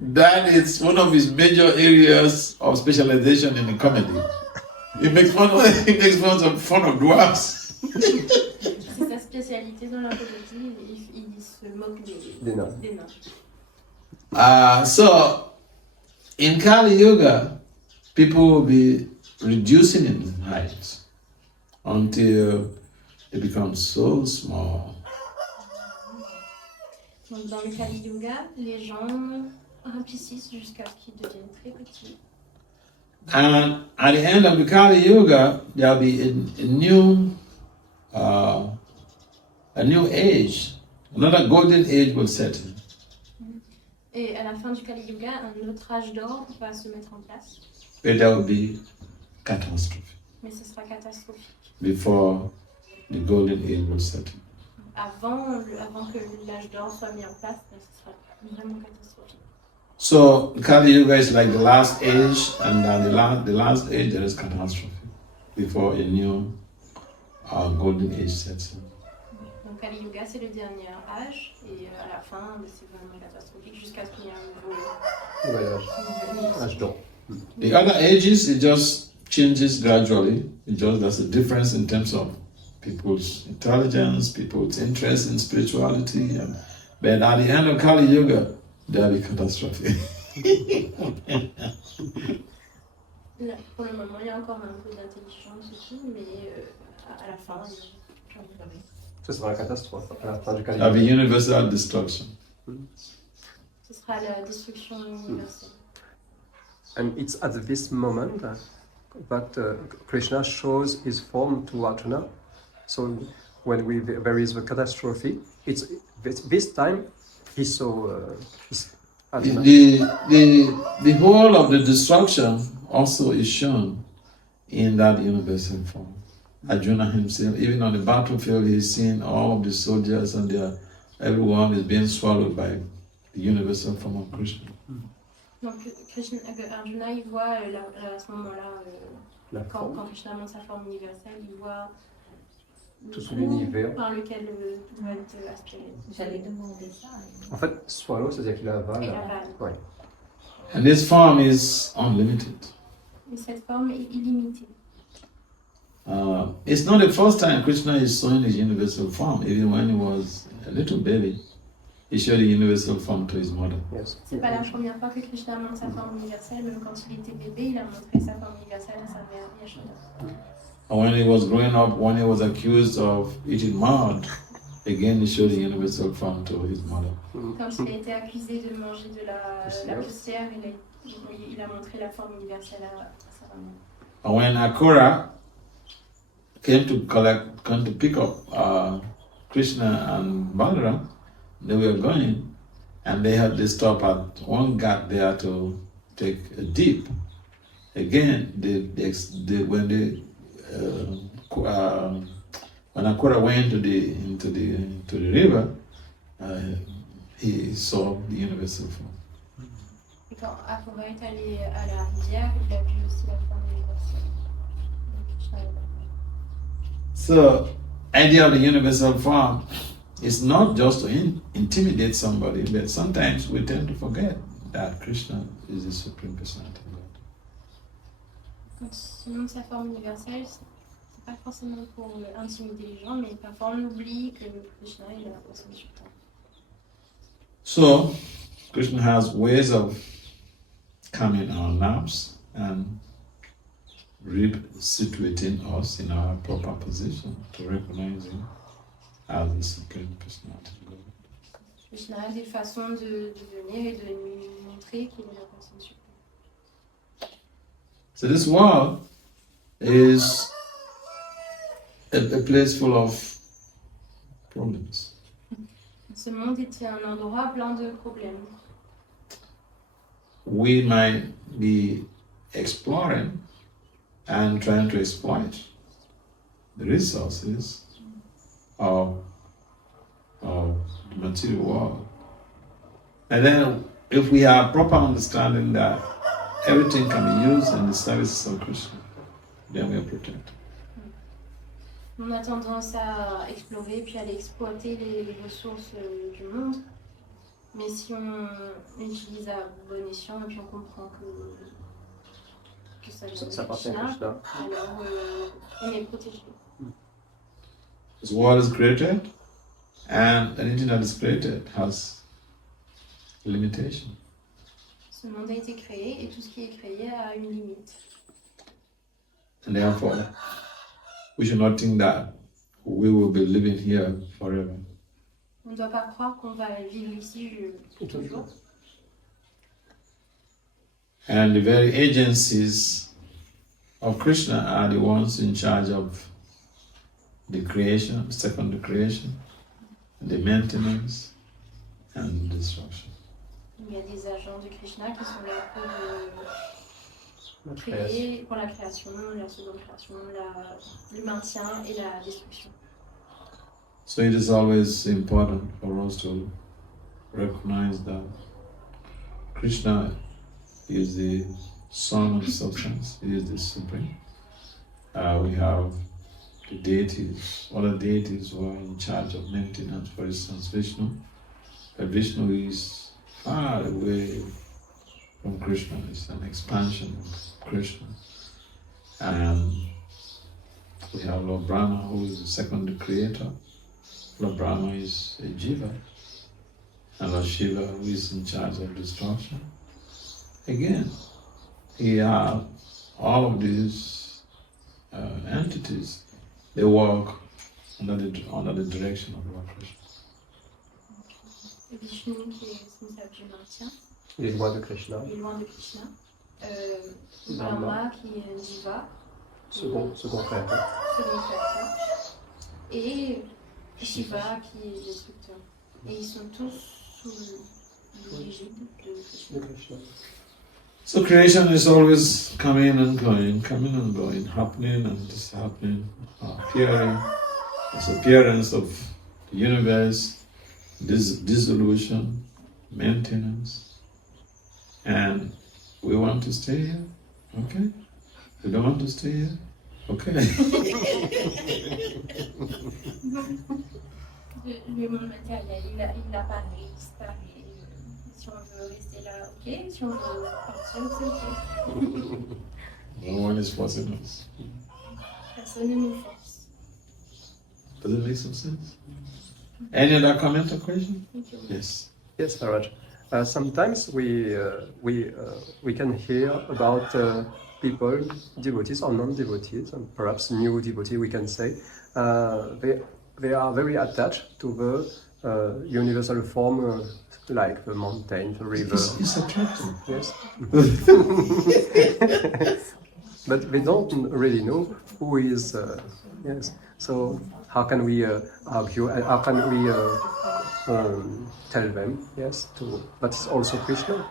That is one of his major areas of specialization in the comedy. He makes fun of dwarfs. C'est sa spécialité dans la comédie, il se moque des nains. So, in Kali Yuga, people will be reducing in height until they become so small. Donc dans le Kali Yuga, les gens rapetissent jusqu'à ce qu'ils deviennent très petits. And at the end of the Kali Yuga, there'll be a new age, another golden age will set in. Et à la fin du Kali Yuga, un autre âge d'or va se mettre en place. But there will be catastrophe Mais ce sera catastrophique. before the golden age will set in. Avant que l'âge d'or soit mis en place, ce sera vraiment catastrophique. So Kali Yuga is like the last age, and then the last age there is catastrophe before a new golden age sets in. Donc Kali Yuga c'est le dernier âge et à la fin c'est vraiment catastrophique jusqu'à ce qu'il y ait un nouveau âge d'or. The other ages it just changes gradually. There's a difference in terms of people's intelligence, people's interest in spirituality, but at the end of Kali Yuga there'll be catastrophe. Là, pour le moment, il y a encore un peu d'intelligence aussi, mais à la fin, Ce sera la catastrophe à la fin du Kali There'll be Yuga. universal destruction. Ce sera la destruction universelle. And it's at this moment that Krishna shows his form to Arjuna. So when there is a catastrophe, it's this time he saw Arjuna. The whole of the destruction also is shown in that universal form. Arjuna himself, even on the battlefield, he's seen all of the soldiers and everyone is being swallowed by the universal form of Krishna. Donc Arjuna, il voit à ce moment-là, quand Krishna montre sa forme universelle, il voit tout l'univers par lequel tout va être aspiré. J'allais demander ça. En fait, swallow, c'est-à-dire qu'il avale. Il avale. Ouais. And this form is unlimited. Et cette forme est illimitée. It's not the first time Krishna is showing his universal form. Even when he was a little baby, he showed the universal form to his mother. Yes. C'est pas la première fois que Krishna montre sa forme universelle, même quand il était bébé, il a montré sa forme universelle à sa mère Yashoda. And when he was growing up, when he was accused of eating mud, again he showed the universal form to his mother. Quand il a été accusé de manger de la poussière, il a montré la forme universelle à sa maman. And when Akura came to pick up Krishna and Balaram, they were going, and they had to stop at one ghat there to take a dip. Again, when Akura went into the river, he saw the universal form. Et quand Akura est allé à la rivière, il a vu aussi la forme universelle. So, idea of the universal form is not just to intimidate somebody, but sometimes we tend to forget that Krishna is the Supreme Personality of God. Quand il montre sa forme universelle, c'est pas forcément pour intimider les gens, mais parfois on oublie que Krishna est la personne suprême. So, Krishna has ways of calming our nerves and resituating us in our proper position to recognize him as the Supreme Personality of God. Krishna a des façons de venir et de nous montrer qu'il est la personne suprême. So this world is a place full of problems. Ce monde était un endroit plein de problèmes. We might be exploring and trying to exploit the resources of the material world. And then if we have proper understanding that everything can be used in the service of Krishna, then we are protected. On a tendance à explorer puis à aller exploiter les ressources du monde. Mais si on utilise à bon escient et puis on comprend que ça vient de Krishna, alors on est protégé. This world is created, and anything that is created has limitation. Ce monde a été créé et tout ce qui est créé a une limite. And therefore, we should not think that we will be living here forever. On ne doit pas croire qu'on va vivre ici toujours. And the very agencies of Krishna are the ones in charge of the creation, secondary creation, the maintenance, and destruction. Il y a des agents de Krishna qui sont là pour créer, pour la création, la seconde création, le maintien et la destruction. So it is always important for us to recognize that Krishna is the Son of Substance, He is the Supreme. We have the deities, other deities who are in charge of maintenance, for instance Vishnu. But Vishnu is far away from Krishna, it's an expansion of Krishna. And we have Lord Brahma, who is the second creator. Lord Brahma is a Jiva, and Lord Shiva, who is in charge of destruction. Again, he has all of these entities. They work under the direction of Lord Krishna. Vishnu qui est responsable du maintien. Il est loin de Krishna. Il est loin de Krishna. Brahma qui est Jiva. Second créateur. Second créateur. Et Shiva qui est destructeur. Et ils sont tous sous l'égide de Krishna. So creation is always coming and going, happening and dishappening, appearing. There's appearance of the universe, dissolution, maintenance. And we want to stay here, okay? We don't want to stay here, okay? Le monde matériel, il apparaît, il disparaît. Si on veut rester là, ok. Si on veut partir, c'est ok. No one is forcing us. Personne ne nous force. Does it make some sense? Any other comment or question? Yes. Yes, Maharaja. Sometimes we can hear about people, devotees or non-devotees, and perhaps new devotee, we can say, they are very attached to the universal form, like the mountain, the river. It's attractive. Yes. But they don't really know who is. Yes. So how can we argue? And how can we tell them? Yes. But it's also Krishna.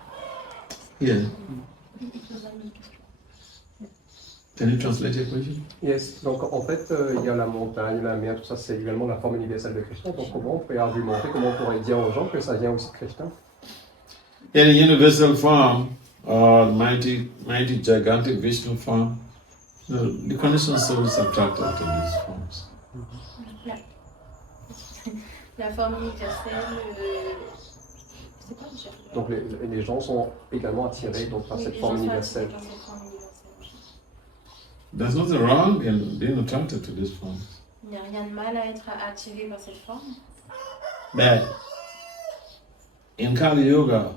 Yeah. Can you translate your question? Yes. Donc en fait, il y a la montagne, la mer, tout ça, c'est également la forme universelle de Krishna. Donc comment on pourrait argumenter, comment on pourrait dire aux gens que ça vient aussi de Krishna? Yeah, the universal form, mighty gigantic Vishnu form, the conditioned soul is attracted to these forms. La forme universelle, c'est quoi déjà? Donc les gens sont également attirés donc, par cette forme universelle. There's nothing wrong in being attracted to this form. Il n'y a rien de mal à être attiré par cette forme. But in Kali Yoga,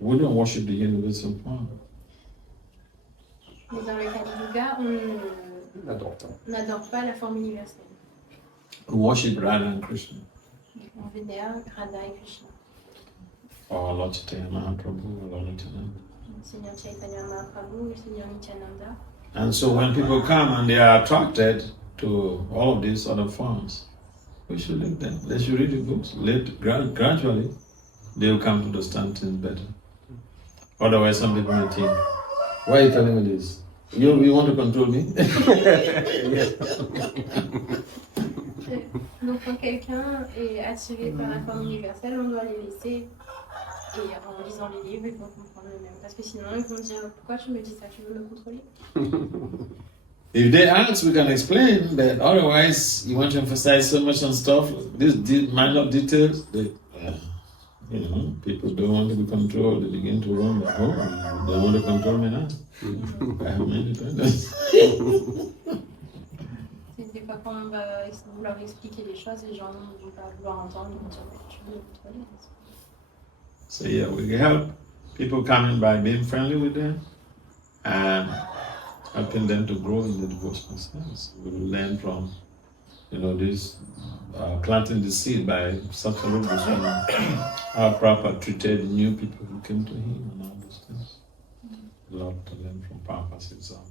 we don't worship the universal form. Mais dans le Kali Yoga, on n'adore pas la forme universelle. We worship Radha and Krishna. On vénère Radha et Krishna. Or Lord Chaitanya Mahaprabhu, or Lord Nityananda. Seigneur Chaitanya Mahaprabhu, le Seigneur Nityananda. And so when people come and they are attracted to all of these other forms, we should leave them. They should read the books. Gradually, they will come to understand things better. Otherwise, some people may think, why are you telling me this? You want to control me? Donc quand quelqu'un est attiré par la forme universelle, on doit les laisser. Et en lisant les livres, ils vont comprendre eux-mêmes. Parce que sinon, ils vont dire, pourquoi tu me dis ça? Tu veux me contrôler? If they ask, we can explain, but otherwise, you want to emphasize so much on stuff, these minor details, people don't want to be controlled. They begin to wonder, they want to control me now. I have my independence. Des fois, quand on va leur expliquer les choses, les gens ne vont pas vouloir entendre, ils vont dire, tu veux me contrôler? So yeah, we can help people coming by being friendly with them and helping them to grow in the devotional sense. We will learn from, this planting the seed by Satsarut Goswami, how Prabhupada treated new people who came to him and all those things. A lot to learn from Prabhupada's example.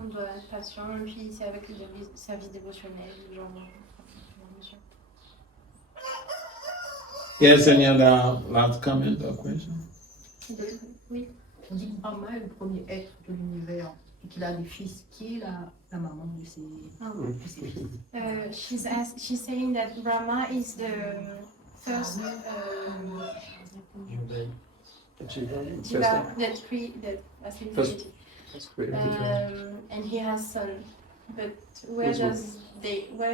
On doit être patient, et puis c'est avec le service dévotionnel, les gens vont. Yes, any other last comment or question? Oui. On dit que Brahma est le premier être de l'univers et qu'il a des fils. Qui est la maman de ses fils? She's saying that Brahma is the first Jiva that and he has son. But where does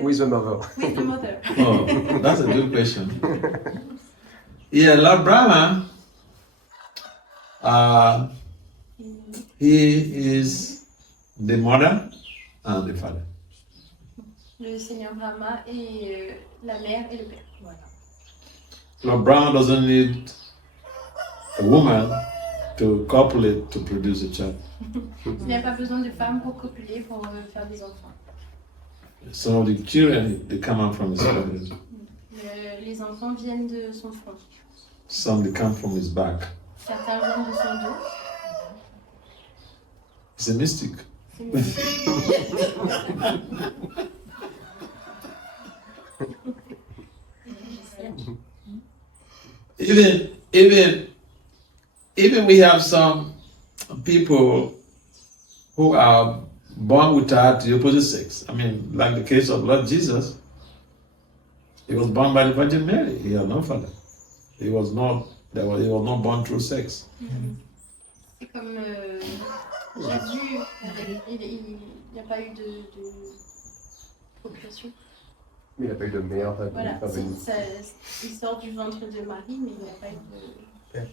Who is the mother? With the mother. Oh, that's a good question. Yeah, Lord Brahma, he is the mother and the father. Le Seigneur Brahma est la mère et le père. Voilà. Lord Brahma doesn't need a woman to copulate to produce a child. Il n'y a pas besoin de femme pour copuler, pour faire des enfants. Some of the children, they come out from his belly. Les enfants viennent de son front. Some, they come from his back. Certains viennent de son dos. He's a mystic. C'est mystique. Even we have some people who are born without the opposite sex. I mean, like the case of Lord Jesus, he was born by the Virgin Mary. He had no father. He was not born through sex. C'est comme Jésus, il n'y a pas eu de procréation. Il n'a pas eu de mère. Voilà, il sort du ventre de Marie, mais il n'y a pas eu de...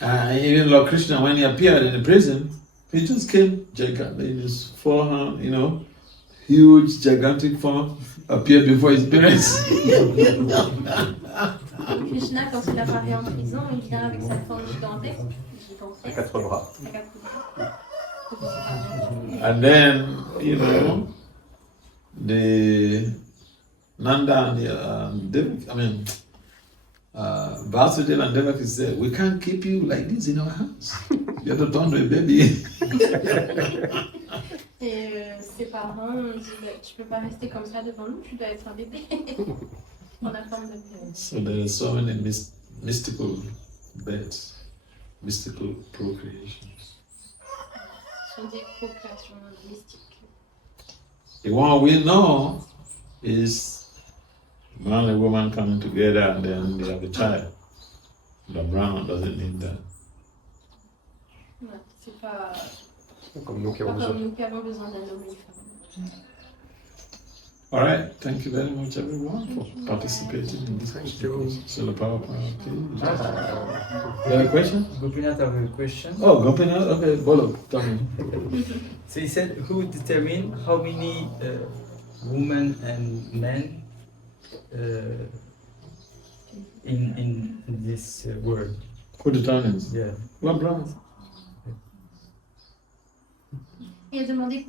Even Lord Krishna, when he appeared in the prison, he just came in his forehand, huge, gigantic form, appeared before his parents. Krishna, quand il apparaît en prison, il vient avec sa forme gigantesque. À 4 bras. And then, the Nanda and Vasudeva and Devaki said, we can't keep you like this in our house. You have to turn to a baby. Et ses parents ont dit, tu peux pas rester comme ça devant nous, tu dois être un bébé. On a forme de bébé. So there are so many mystical beds, mystical procreations. Ce sont des procréations mystiques. The one we know is man and woman coming together and then they have a child. The Brahma doesn't need that. Non, c'est pas Comme nous qui pas avons comme besoin. nous qui avons besoin d'un homme et une femme. All right, thank you very much, everyone, for participating in this. Thank you. You have a question? Gopinath have a question. Oh, Gopinath? Okay, Bolo, tell me. So he said, who determine how many women and men in this world? Who determines? Yeah. Lord Brahma. Il a demandé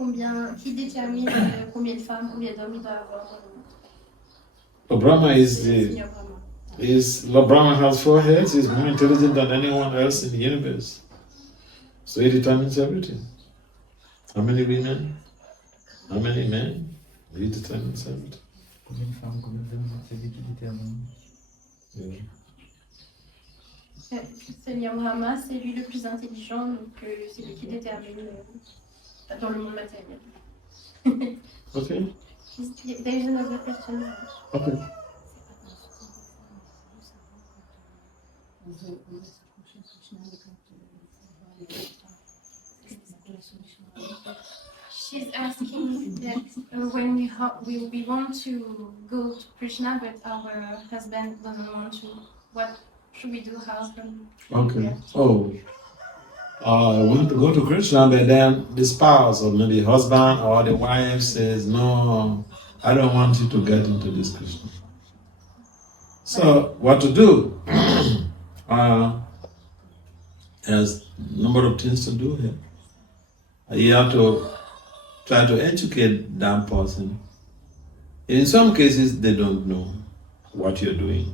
qui détermine combien de femmes, combien d'hommes il doit avoir. Lord Brahma is C'est le the Seigneur Brahma. Lord Brahma has 4 heads. He's more intelligent than anyone else in the universe. So he determines everything. How many women? How many men? He determines everything. Combien de femmes, combien d'hommes, c'est lui qui détermine. Yeah. Seigneur Brahma, c'est lui le plus intelligent, donc c'est lui qui détermine dans le monde matériel. Okay. There is another question. Okay. She's asking that when we want to go to Krishna, but our husband doesn't want to, what should we do? How can Okay. Yeah. Oh. I want to go to Krishna, but then the spouse or maybe husband or the wife says, no, I don't want you to get into this Krishna. So what to do? There's a number of things to do here. You have to try to educate that person. In some cases, they don't know what you're doing.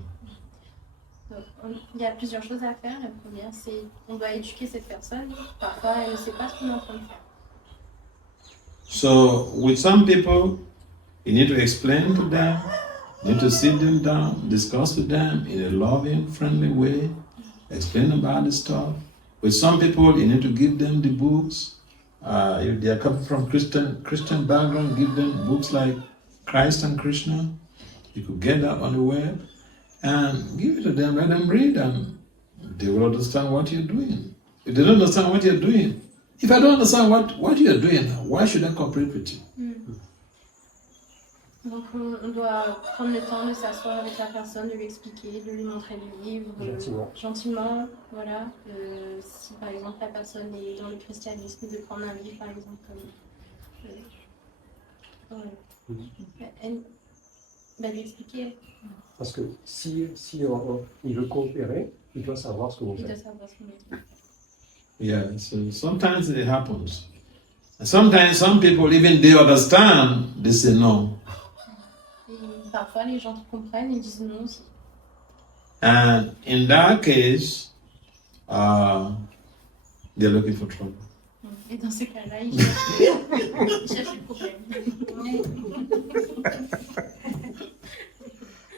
Il y a plusieurs choses à faire. La première, c'est on doit éduquer cette personne. Parfois, elle ne sait pas ce qu'on est en train de faire. So with some people, you need to explain to them, you need to sit them down, discuss with them in a loving, friendly way, explain about the stuff. With some people, you need to give them the books. If they are coming from Christian background, give them books like Christ and Krishna. You could get that on the web and give it to them, let them read, and they will understand what you're doing. If they don't understand what you're doing, if I don't understand what you're doing, why should I cooperate with you? Donc on doit prendre le temps de s'asseoir avec la personne, de lui expliquer, de lui montrer le livre gentiment. Voilà. Si par exemple la personne est dans le christianisme, de prendre un livre par exemple comme lui expliquer. Parce que si il veut coopérer, il doit savoir ce que vous Il doit faites. savoir ce qu'on est. Yeah, so sometimes it happens. And sometimes some people, even they understand, they say no. Et parfois les gens qui comprennent, ils disent non aussi. And in that case, they're looking for trouble. Et dans ce cas-là, ils cherchent le problème.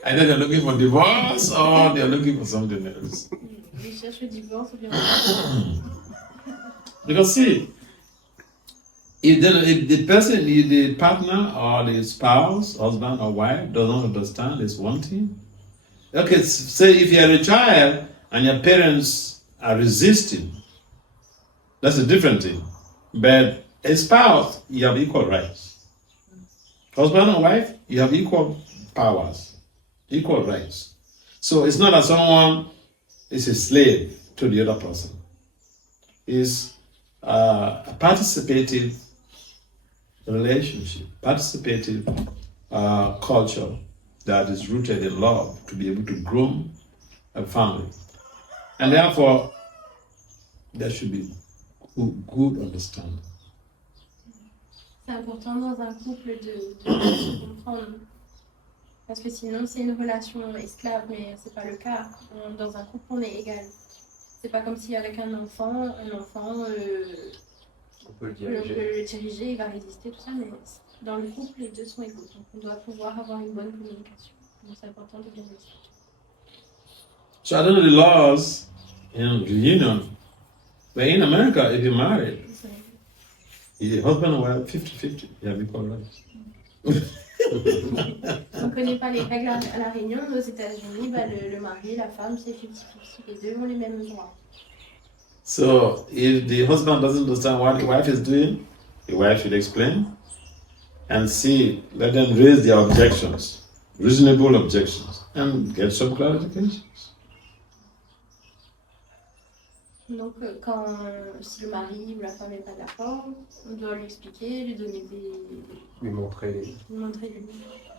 Either they're looking for divorce or they're looking for something else. Ils cherchent le divorce ou bien. Because see, if the person, if the partner or the spouse, husband or wife, doesn't understand, it's one thing. Okay, say if you're a child and your parents are resisting, that's a different thing. But a spouse, you have equal rights. Husband and wife, you have equal powers, equal rights. So it's not that someone is a slave to the other person. It's a participative relationship, participative culture that is rooted in love to be able to groom a family. And therefore, there should be good understanding. C'est important dans un couple de se comprendre. Parce que sinon, c'est une relation esclave, mais c'est pas le cas. Dans un couple, on est égal. C'est pas comme si avec un enfant, On peut le on diriger. peut le diriger, il va résister, tout ça, mais dans le couple, les deux sont égaux. Donc on doit pouvoir avoir une bonne communication. Donc c'est important de bien l'expliquer. So I don't know the laws in the union, but in America, if you're married, you're husband and wife, 50-50, you have equal rights. On ne connaît pas les règles à la Réunion, mais aux États-Unis, le mari et la femme, c'est 50-50. Les deux ont les mêmes droits. So if the husband doesn't understand what the wife is doing, the wife should explain and see, let them raise their objections, reasonable objections, and get some clarifications. Donc, si le mari ou la femme n'est pas d'accord, on doit lui expliquer, lui donner Lui montrer montrer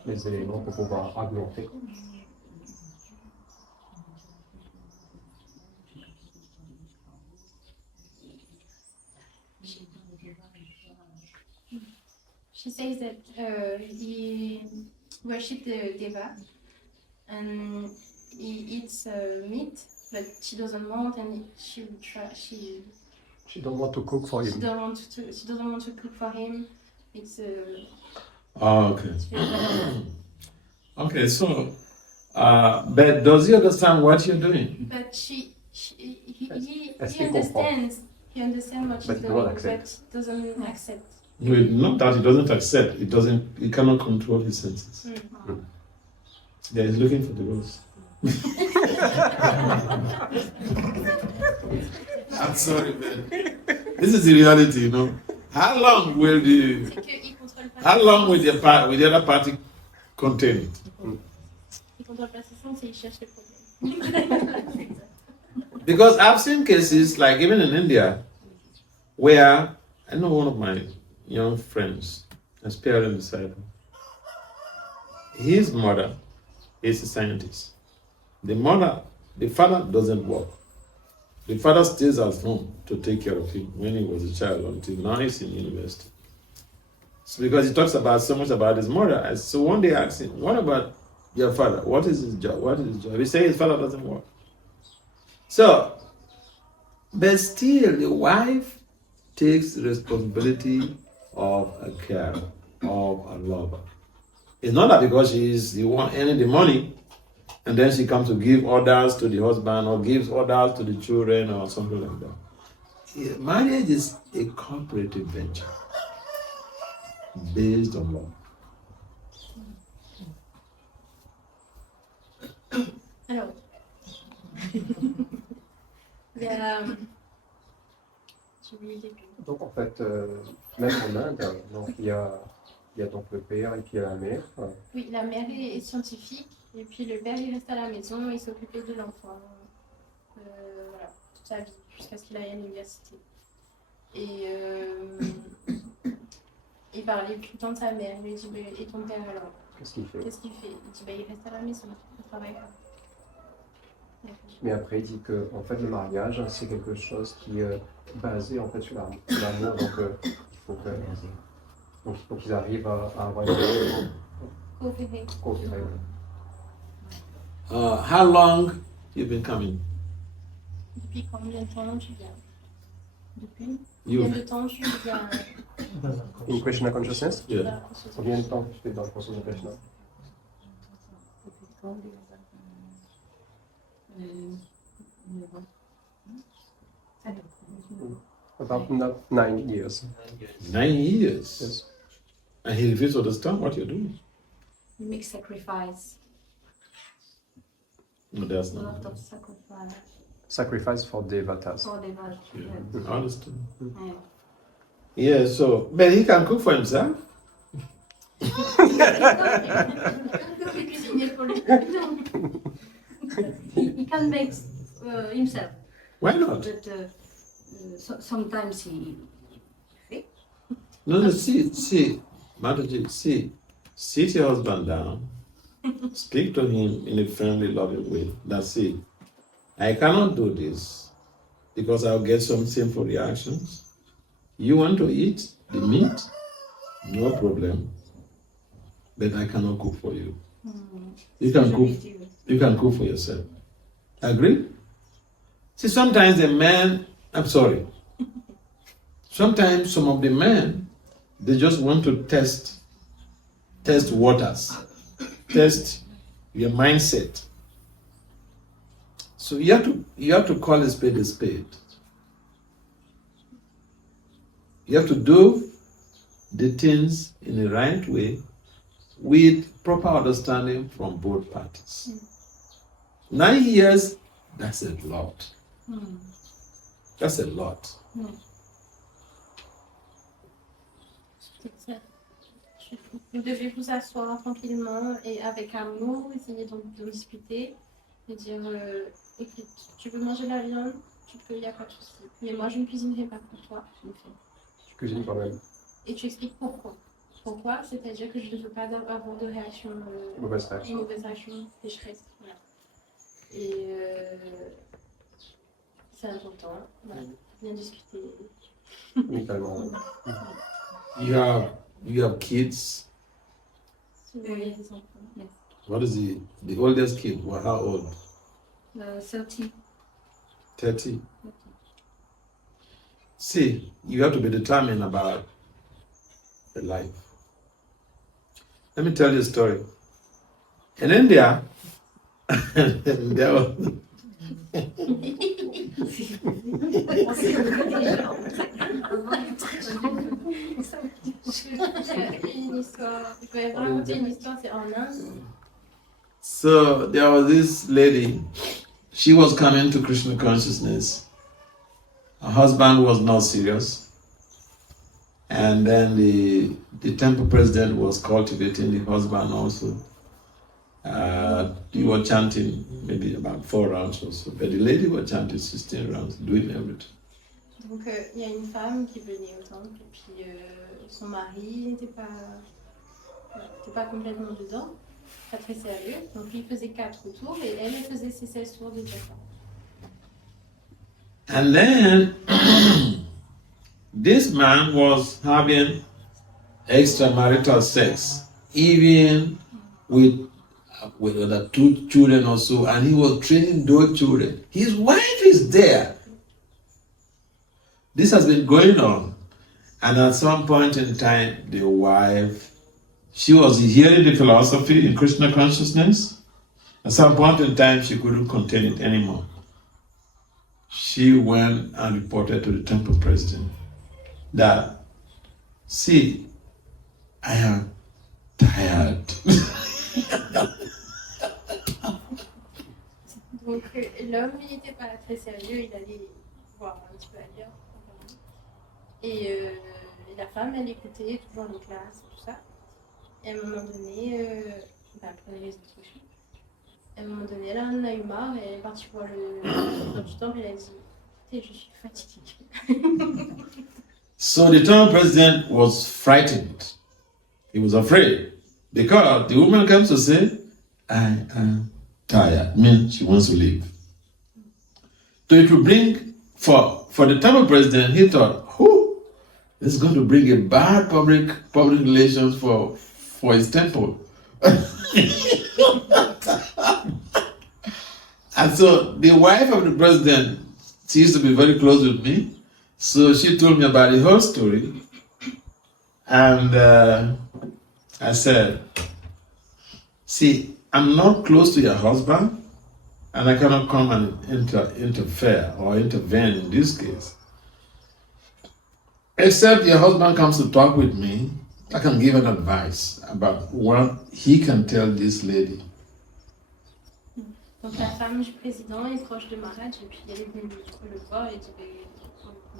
les éléments pour pouvoir argumenter. She says that he worships the Deva and he eats meat, but she doesn't want, and she She don't want to cook for she him. doesn't want to cook for him. It's Oh, okay. Okay, so, but does he understand what you're doing? But he Est-ce qu'il comprend? understands. He understands what she's But he doing, don't but accept. doesn't accept. Not that he doesn't accept, he cannot control his senses. Yeah, he's looking for the rose. I'm sorry, man. This is the reality, you know. How long will the other party contain it? Il contrôle pas ses sens et il cherche les problèmes. Because I've seen cases, like even in India, where I know one of my young friends, a parent disciple, his mother is a scientist. The father doesn't work. The father stays at home to take care of him when he was a child until now he's in university. So because he talks about so much about his mother, so one day I asked him, what about your father? What is his job? What is his job? He said his father doesn't work. So, but still the wife takes responsibility of a carer, of a lover. It's not that because she's the one earning the money, and then she comes to give orders to the husband or gives orders to the children or something like that. Marriage is a cooperative venture based on love. Alors, il y a... J'ai oublié le début. Donc en fait, même en Inde, donc il y a donc le père et puis il y a la mère. Oui, la mère est scientifique et puis le père il reste à la maison, il s'occupait de l'enfant voilà, toute sa vie jusqu'à ce qu'il aille à l'université. Et il parlait tout le temps de sa mère, il lui dit et ton père alors? Qu'est-ce qu'il fait? Il dit il reste à la maison, il travaille pas. Mais après il dit que en fait le mariage c'est quelque chose qui est basé en fait sur l'amour, donc il faut qu'ils arrivent à avoir une coopérer. How long you been coming? Depuis combien de temps tu viens? Depuis You- combien de temps tu viens? In Krishna consciousness? Yeah. Combien de temps tu fais dans le processus de Krishna? About 9 years. 9 years. Yes. And he refuses to understand what you're doing. You make sacrifice. No, that's A not. lot of sacrifice Sacrifice for devatas. for the God. Yeah. I understand. Yeah. Yeah, so, but he can cook for himself. Il peut cuisiner pour lui. He can make himself, Why not? but sometimes he No, see, Mataji, sit your husband down, speak to him in a friendly, loving way. That's it. I cannot do this because I'll get some sinful reactions. You want to eat the meat? No problem. But I cannot cook for you. You can cook. You can cook for yourself. Agree? See, sometimes the man, I'm sorry. Sometimes some of the men, they just want to test waters, test your mindset. So you have to call a spade a spade. You have to do the things in the right way with proper understanding from both parties. 9 years, that's a lot. That's a lot. Vous devez vous asseoir tranquillement et avec amour, essayer de discuter et dire écoute, tu veux manger la viande, tu peux, il n'y a pas de souci. Mais moi, je ne cuisinerai pas pour toi, je le fais. Tu cuisines quand même. Et tu expliques pourquoi. Pourquoi? C'est-à-dire que je ne veux pas avoir de réaction, Mauvaise réaction. mauvaise réaction, pécheresse. Voilà. Et c'est important, voilà. Bien discuter. Amicalement. You have kids. Si vous voyez des enfants. yes. What is the oldest kid? Well, how old? 30. 30. See, you have to be determined about the life. Let me tell you a story. In India, there was Une histoire, je vais raconter une histoire, c'est en Inde. so there was this lady. She was coming to Krishna consciousness. Her husband was not serious, and then the temple president was cultivating the husband also. He was chanting maybe about 4 rounds or so, but the lady was chanting 16 rounds, doing everything. Donc il y a une femme qui venait au temple et puis son mari n'était pas complètement dedans, pas très sérieux. Donc lui faisait 4 tours et elle faisait ses 16 tours de japa. And then this man was having extramarital sex, even with the 2 children or so, and he was training those children. His wife is there. This has been going on, and at some point in time, the wife, she was hearing the philosophy in Krishna consciousness. At some point in time, she couldn't contain it anymore. She went and reported to the temple president that, see, I am tired. Donc l'homme, il n'était pas très sérieux, il allait voir un petit peu ailleurs. Et la femme, elle écoutait toujours les classes et tout ça. Et à un moment donné, elle prenait les instructions. À un moment donné, elle en a eu marre et elle est partie voir le du temple et elle a dit « Écoutez, je suis fatiguée. » So the temple president was frightened. He was afraid because the woman comes to say, I am tired, means she wants to leave. So it will bring, for the temple president, he thought, this is going to bring a bad public relations for his temple. And so the wife of the president, she used to be very close with me. So she told me about the whole story. And I said, see, I'm not close to your husband, and I cannot come and interfere or intervene in this case. Except your husband comes to talk with me, I can give an advice about what he can tell this lady. Donc la femme du président est proche de Maharaja et puis elle est venue le voir et lui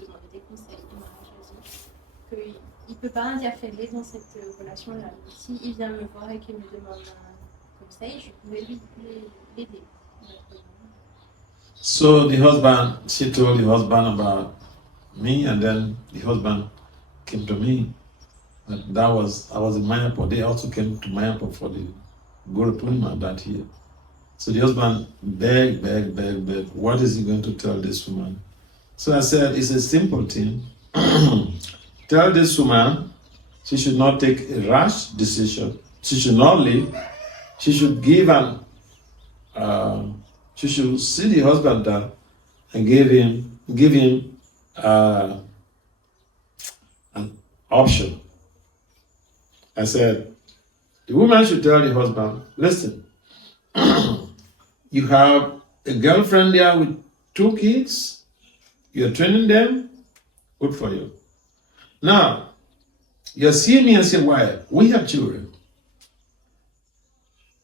demander des conseils. Maharaja a dit qu'il ne peut pas interférer dans cette relation-là. S'il vient me voir et qu'il me demande un conseil, je pouvais l'aider. So the husband, she told the husband about me, and then the husband came to me. And I was in Mayapur. They also came to Mayapur for the Guru Purnima that year. So the husband begged. What is he going to tell this woman? So I said, it's a simple thing. Tell this woman she should not take a rash decision. She should not leave. She should give she should sit the husband down and give him an option. I said, the woman should tell the husband, listen, you have a girlfriend there with 2 kids, you're training them, good for you. Now, you're seeing me as your wife, we have children.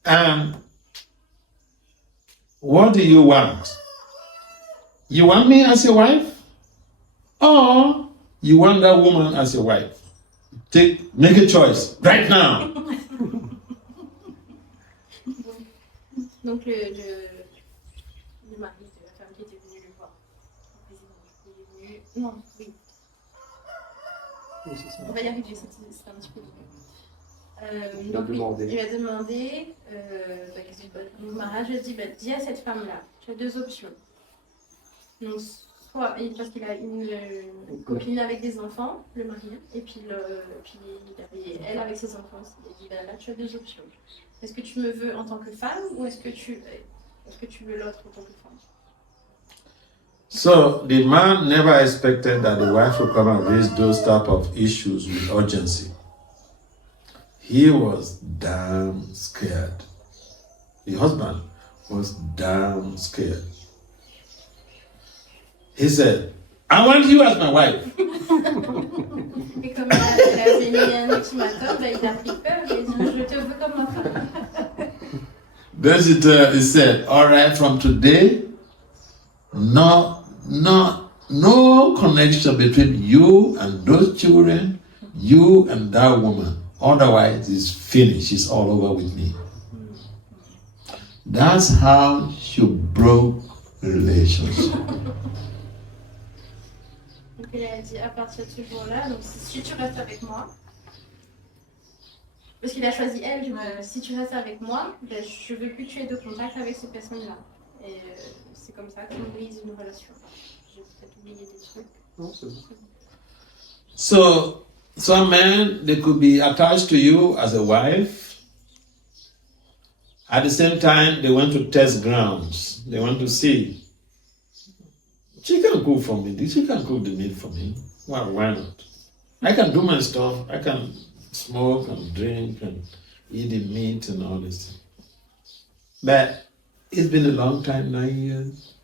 And what do you want? You want me as your wife? Or you want that woman as your wife? Make a choice right now. Donc le mari de la femme qui était venu le voir, le président, il est venu. Non, oui. Oui, c'est ça. On va y arriver, c'est un petit peu. Il a demandé. Il a demandé, Maharaja a dit, dis à cette femme-là, tu as 2 options. Donc, soit, parce qu'il a une copine avec des enfants, le mari, et puis elle avec ses enfants aussi. Il dit, là, tu as 2 options. Est-ce que tu me veux en tant que femme ou est-ce que tu veux l'autre en tant que femme? So the man never expected that the wife would come and raise those type of issues with urgency. he was damn scared. The husband was damn scared. He said, I want you as my wife. Et comme il avait mis un ultimatum, ben, il a pris peur et il a dit je te veux comme ma femme. Then he said, all right, from today, no connection between you and those children, you and that woman. Otherwise, it's finished. It's all over with me. That's how she broke the relationship. Donc il a dit à partir de ce jour-là, donc si tu restes avec moi, parce qu'il a choisi elle, si tu restes avec moi, ben, je veux plus que tu aies de contact avec ces personnes-là. Et c'est comme ça qu'on brise une relation. J'ai peut-être oublié des trucs. Non, c'est bon. So, some men, they could be attached to you as a wife. At the same time, they want to test grounds. They want to see. She can cook for me. She can cook the meat for me. Well, why not? I can do my stuff. I can smoke and drink and eat the meat and all this thing. But it's been a long time, 9 years.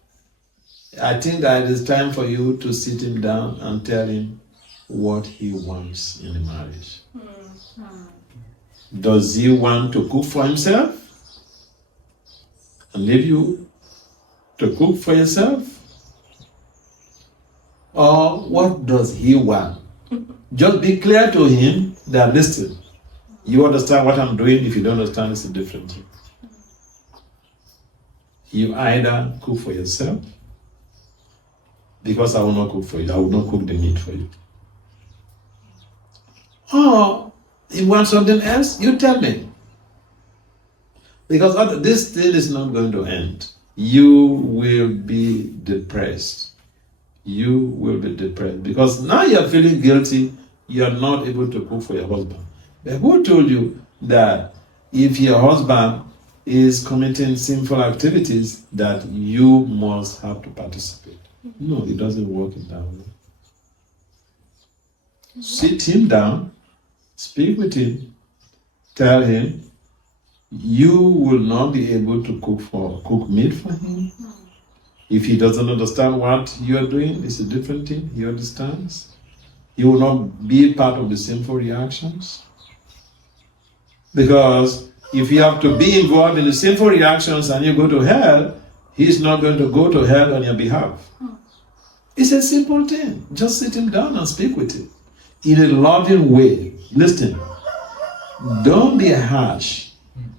I think that it is time for you to sit him down and tell him what he wants in the marriage. Does he want to cook for himself and leave you to cook for yourself? Or what does he want? Just be clear to him that, listen, you understand what I'm doing. If you don't understand, it's a different thing. You either cook for yourself, because I will not cook for you. I will not cook the meat for you. Or you want something else, you tell me. Because this thing is not going to end. You will be depressed. You will be depressed. Because now you're feeling guilty, you're not able to cook for your husband. But who told you that if your husband is committing sinful activities, that you must have to participate? No, it doesn't work in that way. Sit him down, speak with him, tell him you will not be able to cook meat for him. If he doesn't understand what you are doing, it's a different thing. He understands. He will not be part of the sinful reactions. Because if you have to be involved in the sinful reactions and you go to hell, he's not going to go to hell on your behalf. It's a simple thing. Just sit him down and speak with him in a loving way. Listen, don't be harsh.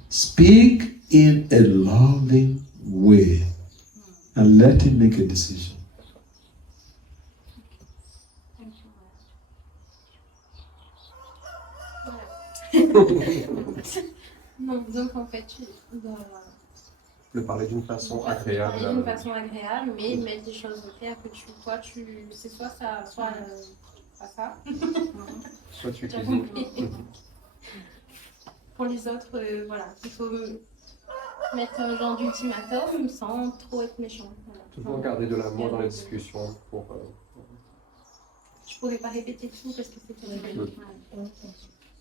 Speak in a loving way and let him make a decision. Non, donc en fait, tu dois Le parler d'une façon agréable. parler d'une façon agréable, mais mettre des choses au clair que c'est soit ça, soit pas ça. Soit tu Tu as cuisines. compris. Pour les autres, voilà, il faut mettre un genre d'ultimatum sans trop être méchant. Voilà. Toujours garder de l'amour dans les discussions pour. Je pourrais pas répéter tout parce que c'est terrible.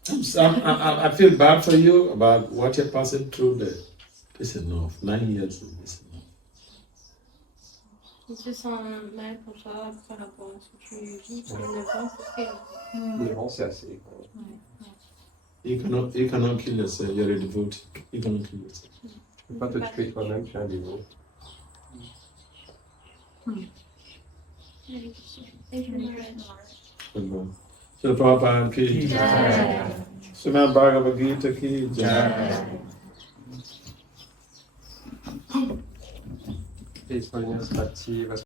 I feel bad for you about what you're passing through there. It's enough. 9 years is enough. Il se sent mal pour toi par rapport à ce que tu vis pendant 9 ans, c'est très long. 9 ans, c'est assez. You cannot kill yourself. You're a devotee. You cannot kill yourself. Tu ne peux pas te tuer toi-même, tu es un dévot. Thank you, Maharaja. Srila Prabhupada ki jai. Srimad Bhāgavat Gita ki jai. His Holiness Bhakti Vasudeva